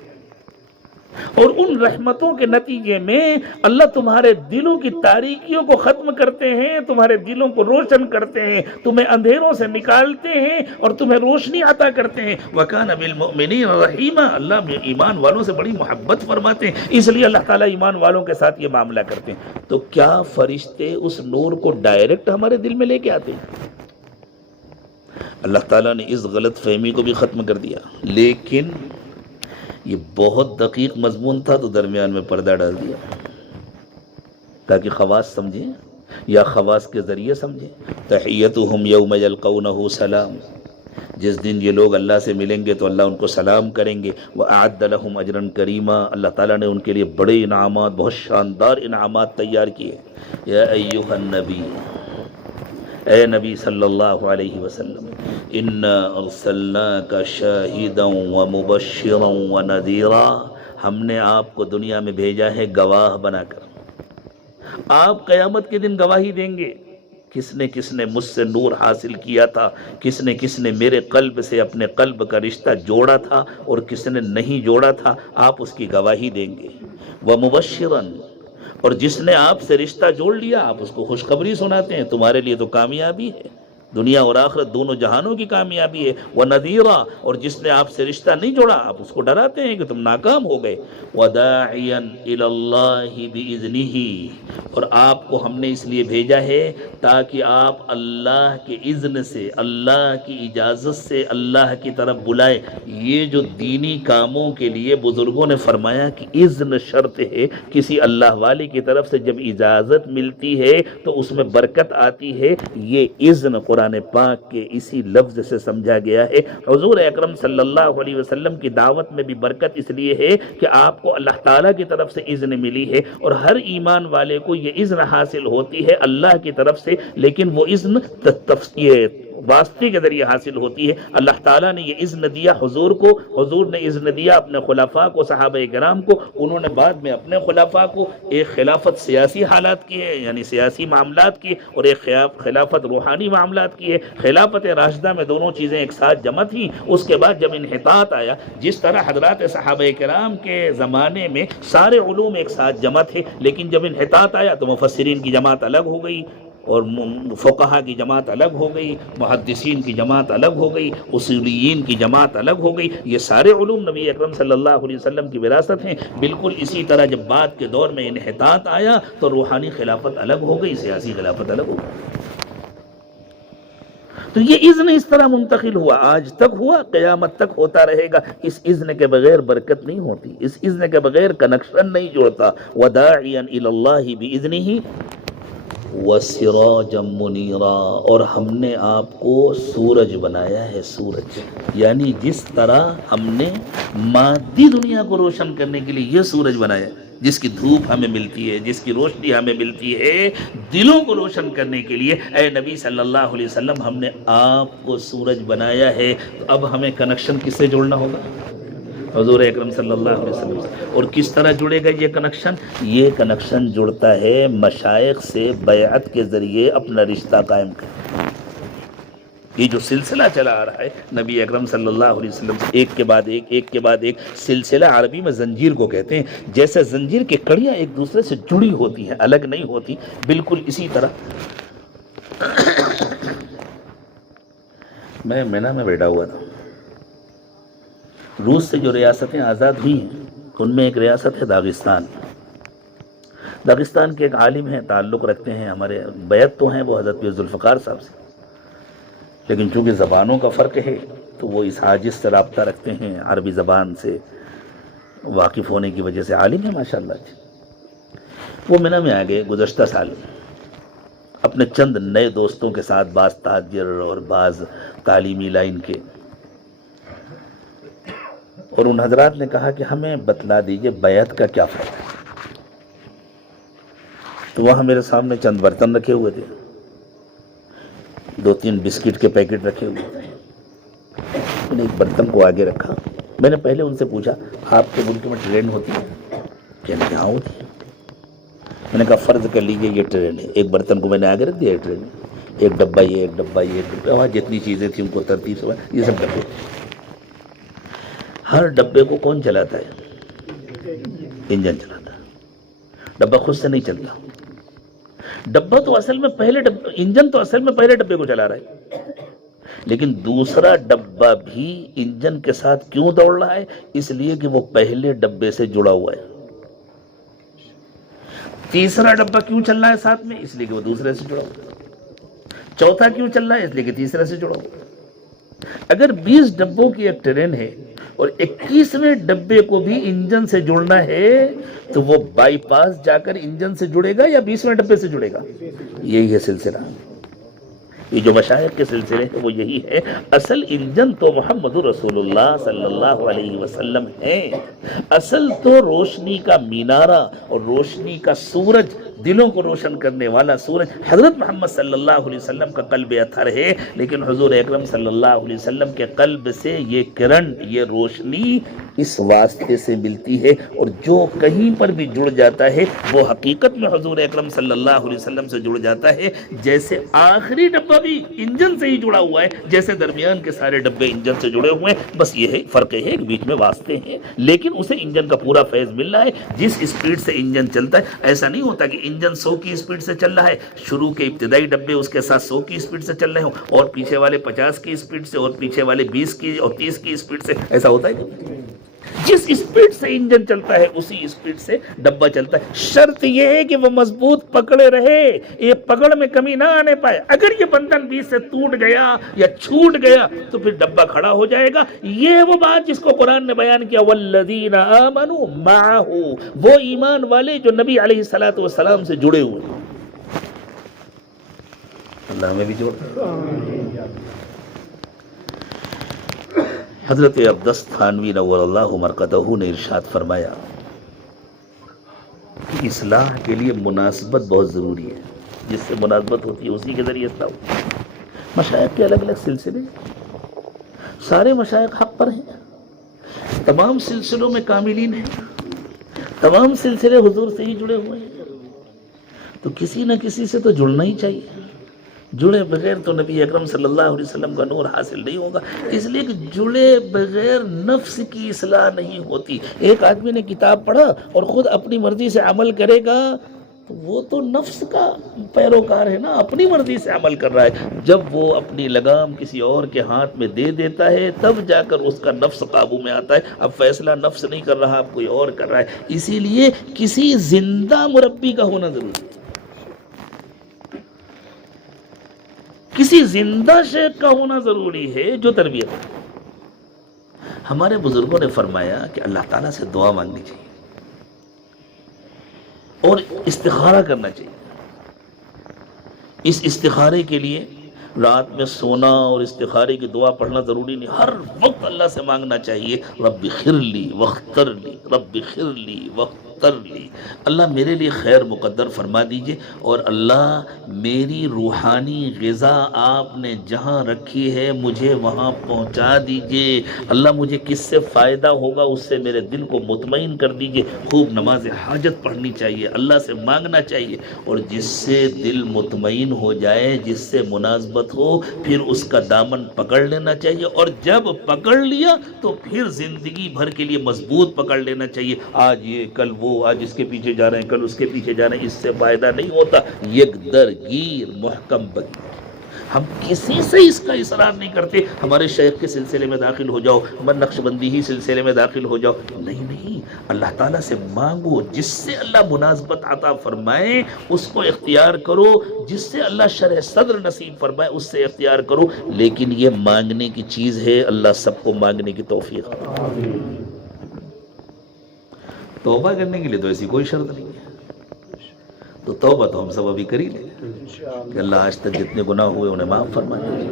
اور ان رحمتوں کے نتیجے میں اللہ تمہارے دلوں کی تاریکیوں کو ختم کرتے ہیں، تمہارے دلوں کو روشن کرتے ہیں، تمہیں اندھیروں سے نکالتے ہیں اور تمہیں روشنی عطا کرتے ہیں. وَكَانَ بِالْمُؤْمِنِينَ رَحِيمًا. اللہ ایمان والوں سے بڑی محبت فرماتے ہیں، اس لیے اللہ تعالیٰ ایمان والوں کے ساتھ یہ معاملہ کرتے ہیں. تو کیا فرشتے اس نور کو ڈائریکٹ ہمارے دل میں لے کے آتے ہیں؟ اللہ تعالیٰ نے اس غلط فہمی کو بھی ختم کر دیا. لیکن یہ بہت دقیق مضمون تھا تو درمیان میں پردہ ڈال دیا تاکہ خواص سمجھیں یا خواص کے ذریعے سمجھیں. تحیتہم یوم یلقونہ سلام. جس دن یہ لوگ اللہ سے ملیں گے تو اللہ ان کو سلام کریں گے. وَأَعَدَّ لَهُمْ أَجْرًا كَرِيمًا. اللہ تعالیٰ نے ان کے لیے بڑے انعامات، بہت شاندار انعامات تیار کیے. یا ایھا النبی، اے نبی صلی اللہ علیہ وسلم، اِنَّا أَرْسَلْنَاكَ شَاهِدًا وَمُبَشِّرًا وَنَذِيرًا. ہم نے آپ کو دنیا میں بھیجا ہے گواہ بنا کر. آپ قیامت کے دن گواہی دیں گے کس نے مجھ سے نور حاصل کیا تھا، کس نے میرے قلب سے اپنے قلب کا رشتہ جوڑا تھا اور کس نے نہیں جوڑا تھا. آپ اس کی گواہی دیں گے. وَمُبَشِّرًا. اور جس نے آپ سے رشتہ جوڑ لیا آپ اس کو خوشخبری سناتے ہیں، تمہارے لیے تو کامیابی ہے، دنیا اور آخرت دونوں جہانوں کی کامیابی ہے. وَنَذِيرًا. اور جس نے آپ سے رشتہ نہیں جوڑا آپ اس کو ڈراتے ہیں کہ تم ناکام ہو گئے. وَدَاعِيًا إِلَى اللَّهِ بِإِذْنِهِ. اور آپ کو ہم نے اس لیے بھیجا ہے تاکہ آپ اللہ کے اذن سے، اللہ کی اجازت سے اللہ کی طرف بلائے. یہ جو دینی کاموں کے لیے بزرگوں نے فرمایا کہ اذن شرط ہے، کسی اللہ والے کی طرف سے جب اجازت ملتی ہے تو اس میں برکت آتی ہے. یہ اذن قرآن پاک کے اسی لفظ سے سمجھا گیا ہے. حضور اکرم صلی اللہ علیہ وسلم کی دعوت میں بھی برکت اس لیے ہے کہ آپ کو اللہ تعالیٰ کی طرف سے اذن ملی ہے اور ہر ایمان والے کو یہ اذن حاصل ہوتی ہے اللہ کی طرف سے. لیکن وہ اذن واسطے کے ذریعے حاصل ہوتی ہے. اللہ تعالیٰ نے یہ اذن دیا حضور کو، حضور نے اذن دیا اپنے خلفاء کو، صحابہ کرام کو، انہوں نے بعد میں اپنے خلفاء کو. ایک خلافت سیاسی حالات کی ہے یعنی سیاسی معاملات کی، اور ایک خلافت روحانی معاملات کی ہے. خلافت راشدہ میں دونوں چیزیں ایک ساتھ جمع تھیں. اس کے بعد جب انحطاط آیا، جس طرح حضرات صحابہ کرام کے زمانے میں سارے علوم ایک ساتھ جمع تھے، لیکن جب انحطاط آیا تو مفسرین کی جماعت الگ ہو گئی اور فقہا کی جماعت الگ ہو گئی، محدثین کی جماعت الگ ہو گئی، اصولیین کی جماعت الگ ہو گئی. یہ سارے علوم نبی اکرم صلی اللہ علیہ وسلم کی وراثت ہیں. بالکل اسی طرح جب بعد کے دور میں انحطاط آیا تو روحانی خلافت الگ ہو گئی، سیاسی خلافت الگ ہو گئی. تو یہ اذن اس طرح منتقل ہوا، آج تک ہوا، قیامت تک ہوتا رہے گا. اس اذن کے بغیر برکت نہیں ہوتی، اس اذن کے بغیر کنیکشن نہیں جوڑتا. وَدَاعِيًا إِلَى اللَّهِ بِإِذْنِهِ وَسِرَاجًا مُنِيرًا. اور ہم نے آپ کو سورج بنایا ہے. سورج یعنی جس طرح ہم نے مادی دنیا کو روشن کرنے کے لیے یہ سورج بنایا، جس کی دھوپ ہمیں ملتی ہے، جس کی روشنی ہمیں ملتی ہے، دلوں کو روشن کرنے کے لیے اے نبی صلی اللہ علیہ وسلم ہم نے آپ کو سورج بنایا ہے. تو اب ہمیں کنیکشن کس سے جوڑنا ہوگا؟ حضور اکرم صلی اللہ علیہ وسلم سے۔ اور کس طرح جڑے گا یہ کنیکشن؟ یہ کنیکشن جڑتا ہے مشائخ سے بیعت کے ذریعے اپنا رشتہ قائم کر۔ یہ جو سلسلہ چلا آ رہا ہے نبی اکرم صلی اللہ علیہ وسلم سے ایک کے بعد ایک، ایک کے بعد ایک، سلسلہ عربی میں زنجیر کو کہتے ہیں۔ جیسے زنجیر کی کڑیاں ایک دوسرے سے جڑی ہوتی ہیں، الگ نہیں ہوتی، بالکل اسی طرح میں مینا میں بیٹھا ہوا تھا۔ روس سے جو ریاستیں آزاد ہوئی ہیں ان میں ایک ریاست ہے داغستان۔ داغستان کے ایک عالم ہیں، تعلق رکھتے ہیں، ہمارے بیعت تو ہیں وہ حضرت پیر ذوالفقار صاحب سے، لیکن چونکہ زبانوں کا فرق ہے تو وہ اس حاجز سے رابطہ رکھتے ہیں، عربی زبان سے واقف ہونے کی وجہ سے عالم ہے ماشاءاللہ جی۔ وہ مینا میں آ گئے گزشتہ سال اپنے چند نئے دوستوں کے ساتھ، بعض تاجر اور بعض تعلیمی لائن کے، اور ان حضرات نے کہا کہ ہمیں بتلا دیجئے بیعت کا کیا فائدہ ہے۔ تو وہاں میرے سامنے چند برتن رکھے ہوئے تھے، 2-3 بسکٹ کے پیکٹ رکھے ہوئے تھے۔ میں نے ایک برتن کو آگے رکھا، میں نے پہلے ان سے پوچھا آپ کے ملک میں ٹرین ہوتی ہے؟ کہنے کہاں ہوتی ہے؟ میں نے کہا فرض کر لیجئے یہ ٹرین ہے، ایک برتن کو میں نے آگے رکھ دیا ہے ٹرین میں، ایک ڈبہ یہ، ایک ڈبہ یہ، ایک ڈبہ وہاں جتنی چیزیں تھیں ان کو ترتیب سے یہ سب ڈبے۔ ہر ڈبے کو کون چلاتا ہے؟ انجن چلاتا ہے، ڈبہ خود سے نہیں چلتا۔ ڈبہ تو اصل میں پہلے انجن تو اصل میں پہلے ڈبے کو چلا رہا ہے، لیکن دوسرا ڈبہ بھی انجن کے ساتھ کیوں دوڑ رہا ہے؟ اس لیے کہ وہ پہلے ڈبے سے جڑا ہوا ہے۔ تیسرا ڈبہ کیوں چل رہا ہے ساتھ میں؟ اس لیے کہ وہ دوسرے سے جڑا ہوا ہے۔ چوتھا کیوں چل رہا ہے؟ اس لیے کہ تیسرے سے جڑا ہوا ہے۔ اگر 20 ڈبوں کی ایک ٹرین ہے اور 21ویں ڈبے کو بھی انجن سے جڑنا ہے تو وہ بائی پاس جا کر انجن سے جڑے گا یا 20ویں ڈبے سے جڑے گا؟ یہی ہے سلسلہ۔ یہ جو مشائخ کے سلسلے ہیں وہ یہی ہے۔ اصل انجن تو محمد رسول اللہ صلی اللہ علیہ وسلم ہے، اصل تو روشنی کا مینارہ اور روشنی کا سورج، دلوں کو روشن کرنے والا سورج حضرت محمد صلی اللہ علیہ وسلم کا قلب اطہر ہے، لیکن حضور اکرم صلی اللہ علیہ وسلم کے قلب سے یہ کرن، یہ روشنی اس واسطے سے ملتی ہے، اور جو کہیں پر بھی جڑ جاتا ہے وہ حقیقت میں حضور اکرم صلی اللہ علیہ وسلم سے جڑ جاتا ہے۔ جیسے آخری ڈبہ بھی انجن سے ہی جڑا ہوا ہے، جیسے درمیان کے سارے ڈبے انجن سے جڑے ہوئے ہیں، بس یہ ہے فرق ہے کہ بیچ میں واسطے ہیں، لیکن اسے انجن کا پورا فیض مل رہا ہے۔ جس اسپیڈ سے انجن چلتا ہے، ایسا نہیں ہوتا کہ انجن 100 کی اسپیڈ سے چل رہا ہے، شروع کے ابتدائی ڈبے اس کے ساتھ 100 کی اسپیڈ سے چل رہے ہوں اور پیچھے والے 50 کی اسپیڈ سے اور پیچھے والے 20 کی اور 30 کی اسپیڈ سے، ایسا ہوتا ہے نہیں۔ جس اسپیڈ سے انجن چلتا ہے اسی اسپیڈ سے ڈبہ چلتا ہے۔ شرط یہ ہے کہ وہ مضبوط پکڑے رہے، یہ پکڑ میں کمی نہ آنے پائے۔ اگر یہ بندھن بیچ سے ٹوٹ گیا یا چھوٹ گیا تو پھر ڈبہ کھڑا ہو جائے گا۔ یہ وہ بات جس کو قرآن نے بیان کیا، والذین آمنوا معہ، وہ ایمان والے جو نبی علیہ الصلوۃ والسلام سے جڑے ہوئے ہیں۔ اللہ ہمیں بھی جوڑ۔ حضرت عبدس تھانوی نور اللہ مرقدہ نے ارشاد فرمایا کہ اصلاح کے لیے مناسبت بہت ضروری ہے، جس سے مناسبت ہوتی ہے اسی کے ذریعے اصلاح ہوتی ہے۔ مشائخ کے الگ الگ سلسلے، سارے مشائخ حق پر ہیں، تمام سلسلوں میں کاملین ہیں، تمام سلسلے حضور سے ہی جڑے ہوئے ہیں، تو کسی نہ کسی سے تو جڑنا ہی چاہیے۔ جڑے بغیر تو نبی اکرم صلی اللہ علیہ وسلم کا نور حاصل نہیں ہوگا، اس لیے کہ جڑے بغیر نفس کی اصلاح نہیں ہوتی۔ ایک آدمی نے کتاب پڑھا اور خود اپنی مرضی سے عمل کرے گا تو وہ تو نفس کا پیروکار ہے نا، اپنی مرضی سے عمل کر رہا ہے۔ جب وہ اپنی لگام کسی اور کے ہاتھ میں دے دیتا ہے تب جا کر اس کا نفس قابو میں آتا ہے۔ اب فیصلہ نفس نہیں کر رہا، اب کوئی اور کر رہا ہے۔ اسی لیے کسی زندہ مربی کا ہونا ضروری ہے، کسی زندہ شیخ کا ہونا ضروری ہے جو تربیت ہے۔ ہمارے بزرگوں نے فرمایا کہ اللہ تعالیٰ سے دعا مانگنی چاہیے اور استخارہ کرنا چاہیے۔ اس استخارے کے لیے رات میں سونا اور استخارے کی دعا پڑھنا ضروری نہیں، ہر وقت اللہ سے مانگنا چاہیے، رب اغفر لی واختر لی، رب اغفر لی واختر فاختر لی، اللہ میرے لیے خیر مقدر فرما دیجئے، اور اللہ میری روحانی غذا آپ نے جہاں رکھی ہے مجھے وہاں پہنچا دیجئے، اللہ مجھے کس سے فائدہ ہوگا اس سے میرے دل کو مطمئن کر دیجئے۔ خوب نماز حاجت پڑھنی چاہیے، اللہ سے مانگنا چاہیے، اور جس سے دل مطمئن ہو جائے، جس سے مناسبت ہو، پھر اس کا دامن پکڑ لینا چاہیے، اور جب پکڑ لیا تو پھر زندگی بھر کے لیے مضبوط پکڑ لینا چاہیے۔ آج یہ کل وہ، آج اس کے پیچھے جا رہے ہیں کل اس کے پیچھے جا رہے ہیں، اس سے فائدہ نہیں ہوتا۔ یک درگیر محکم بگیر، ہم کسی سے اس کا اصرار نہیں کرتے ہمارے شیخ کے سلسلے میں داخل ہو جاؤ، ہمارے نقش بندی ہی سلسلے میں داخل ہو جاؤ، نہیں نہیں، اللہ تعالیٰ سے مانگو، جس سے اللہ مناسبت عطا فرمائے اس کو اختیار کرو، جس سے اللہ شرح صدر نصیب فرمائے اس سے اختیار کرو، لیکن یہ مانگنے کی چیز ہے، اللہ سب کو مانگنے کی توفیق دے۔ توبہ کرنے کے لیے تو ایسی کوئی شرط نہیں ہے، تو توبہ تو ہم سب ابھی کر ہی لیں کہ اللہ آج تک جتنے گناہ ہوئے انہیں معاف فرمائے،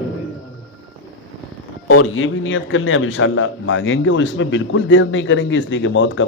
اور یہ بھی نیت کر لیں اب انشاءاللہ مانگیں گے، اور اس میں بالکل دیر نہیں کریں گے، اس لیے کہ موت کا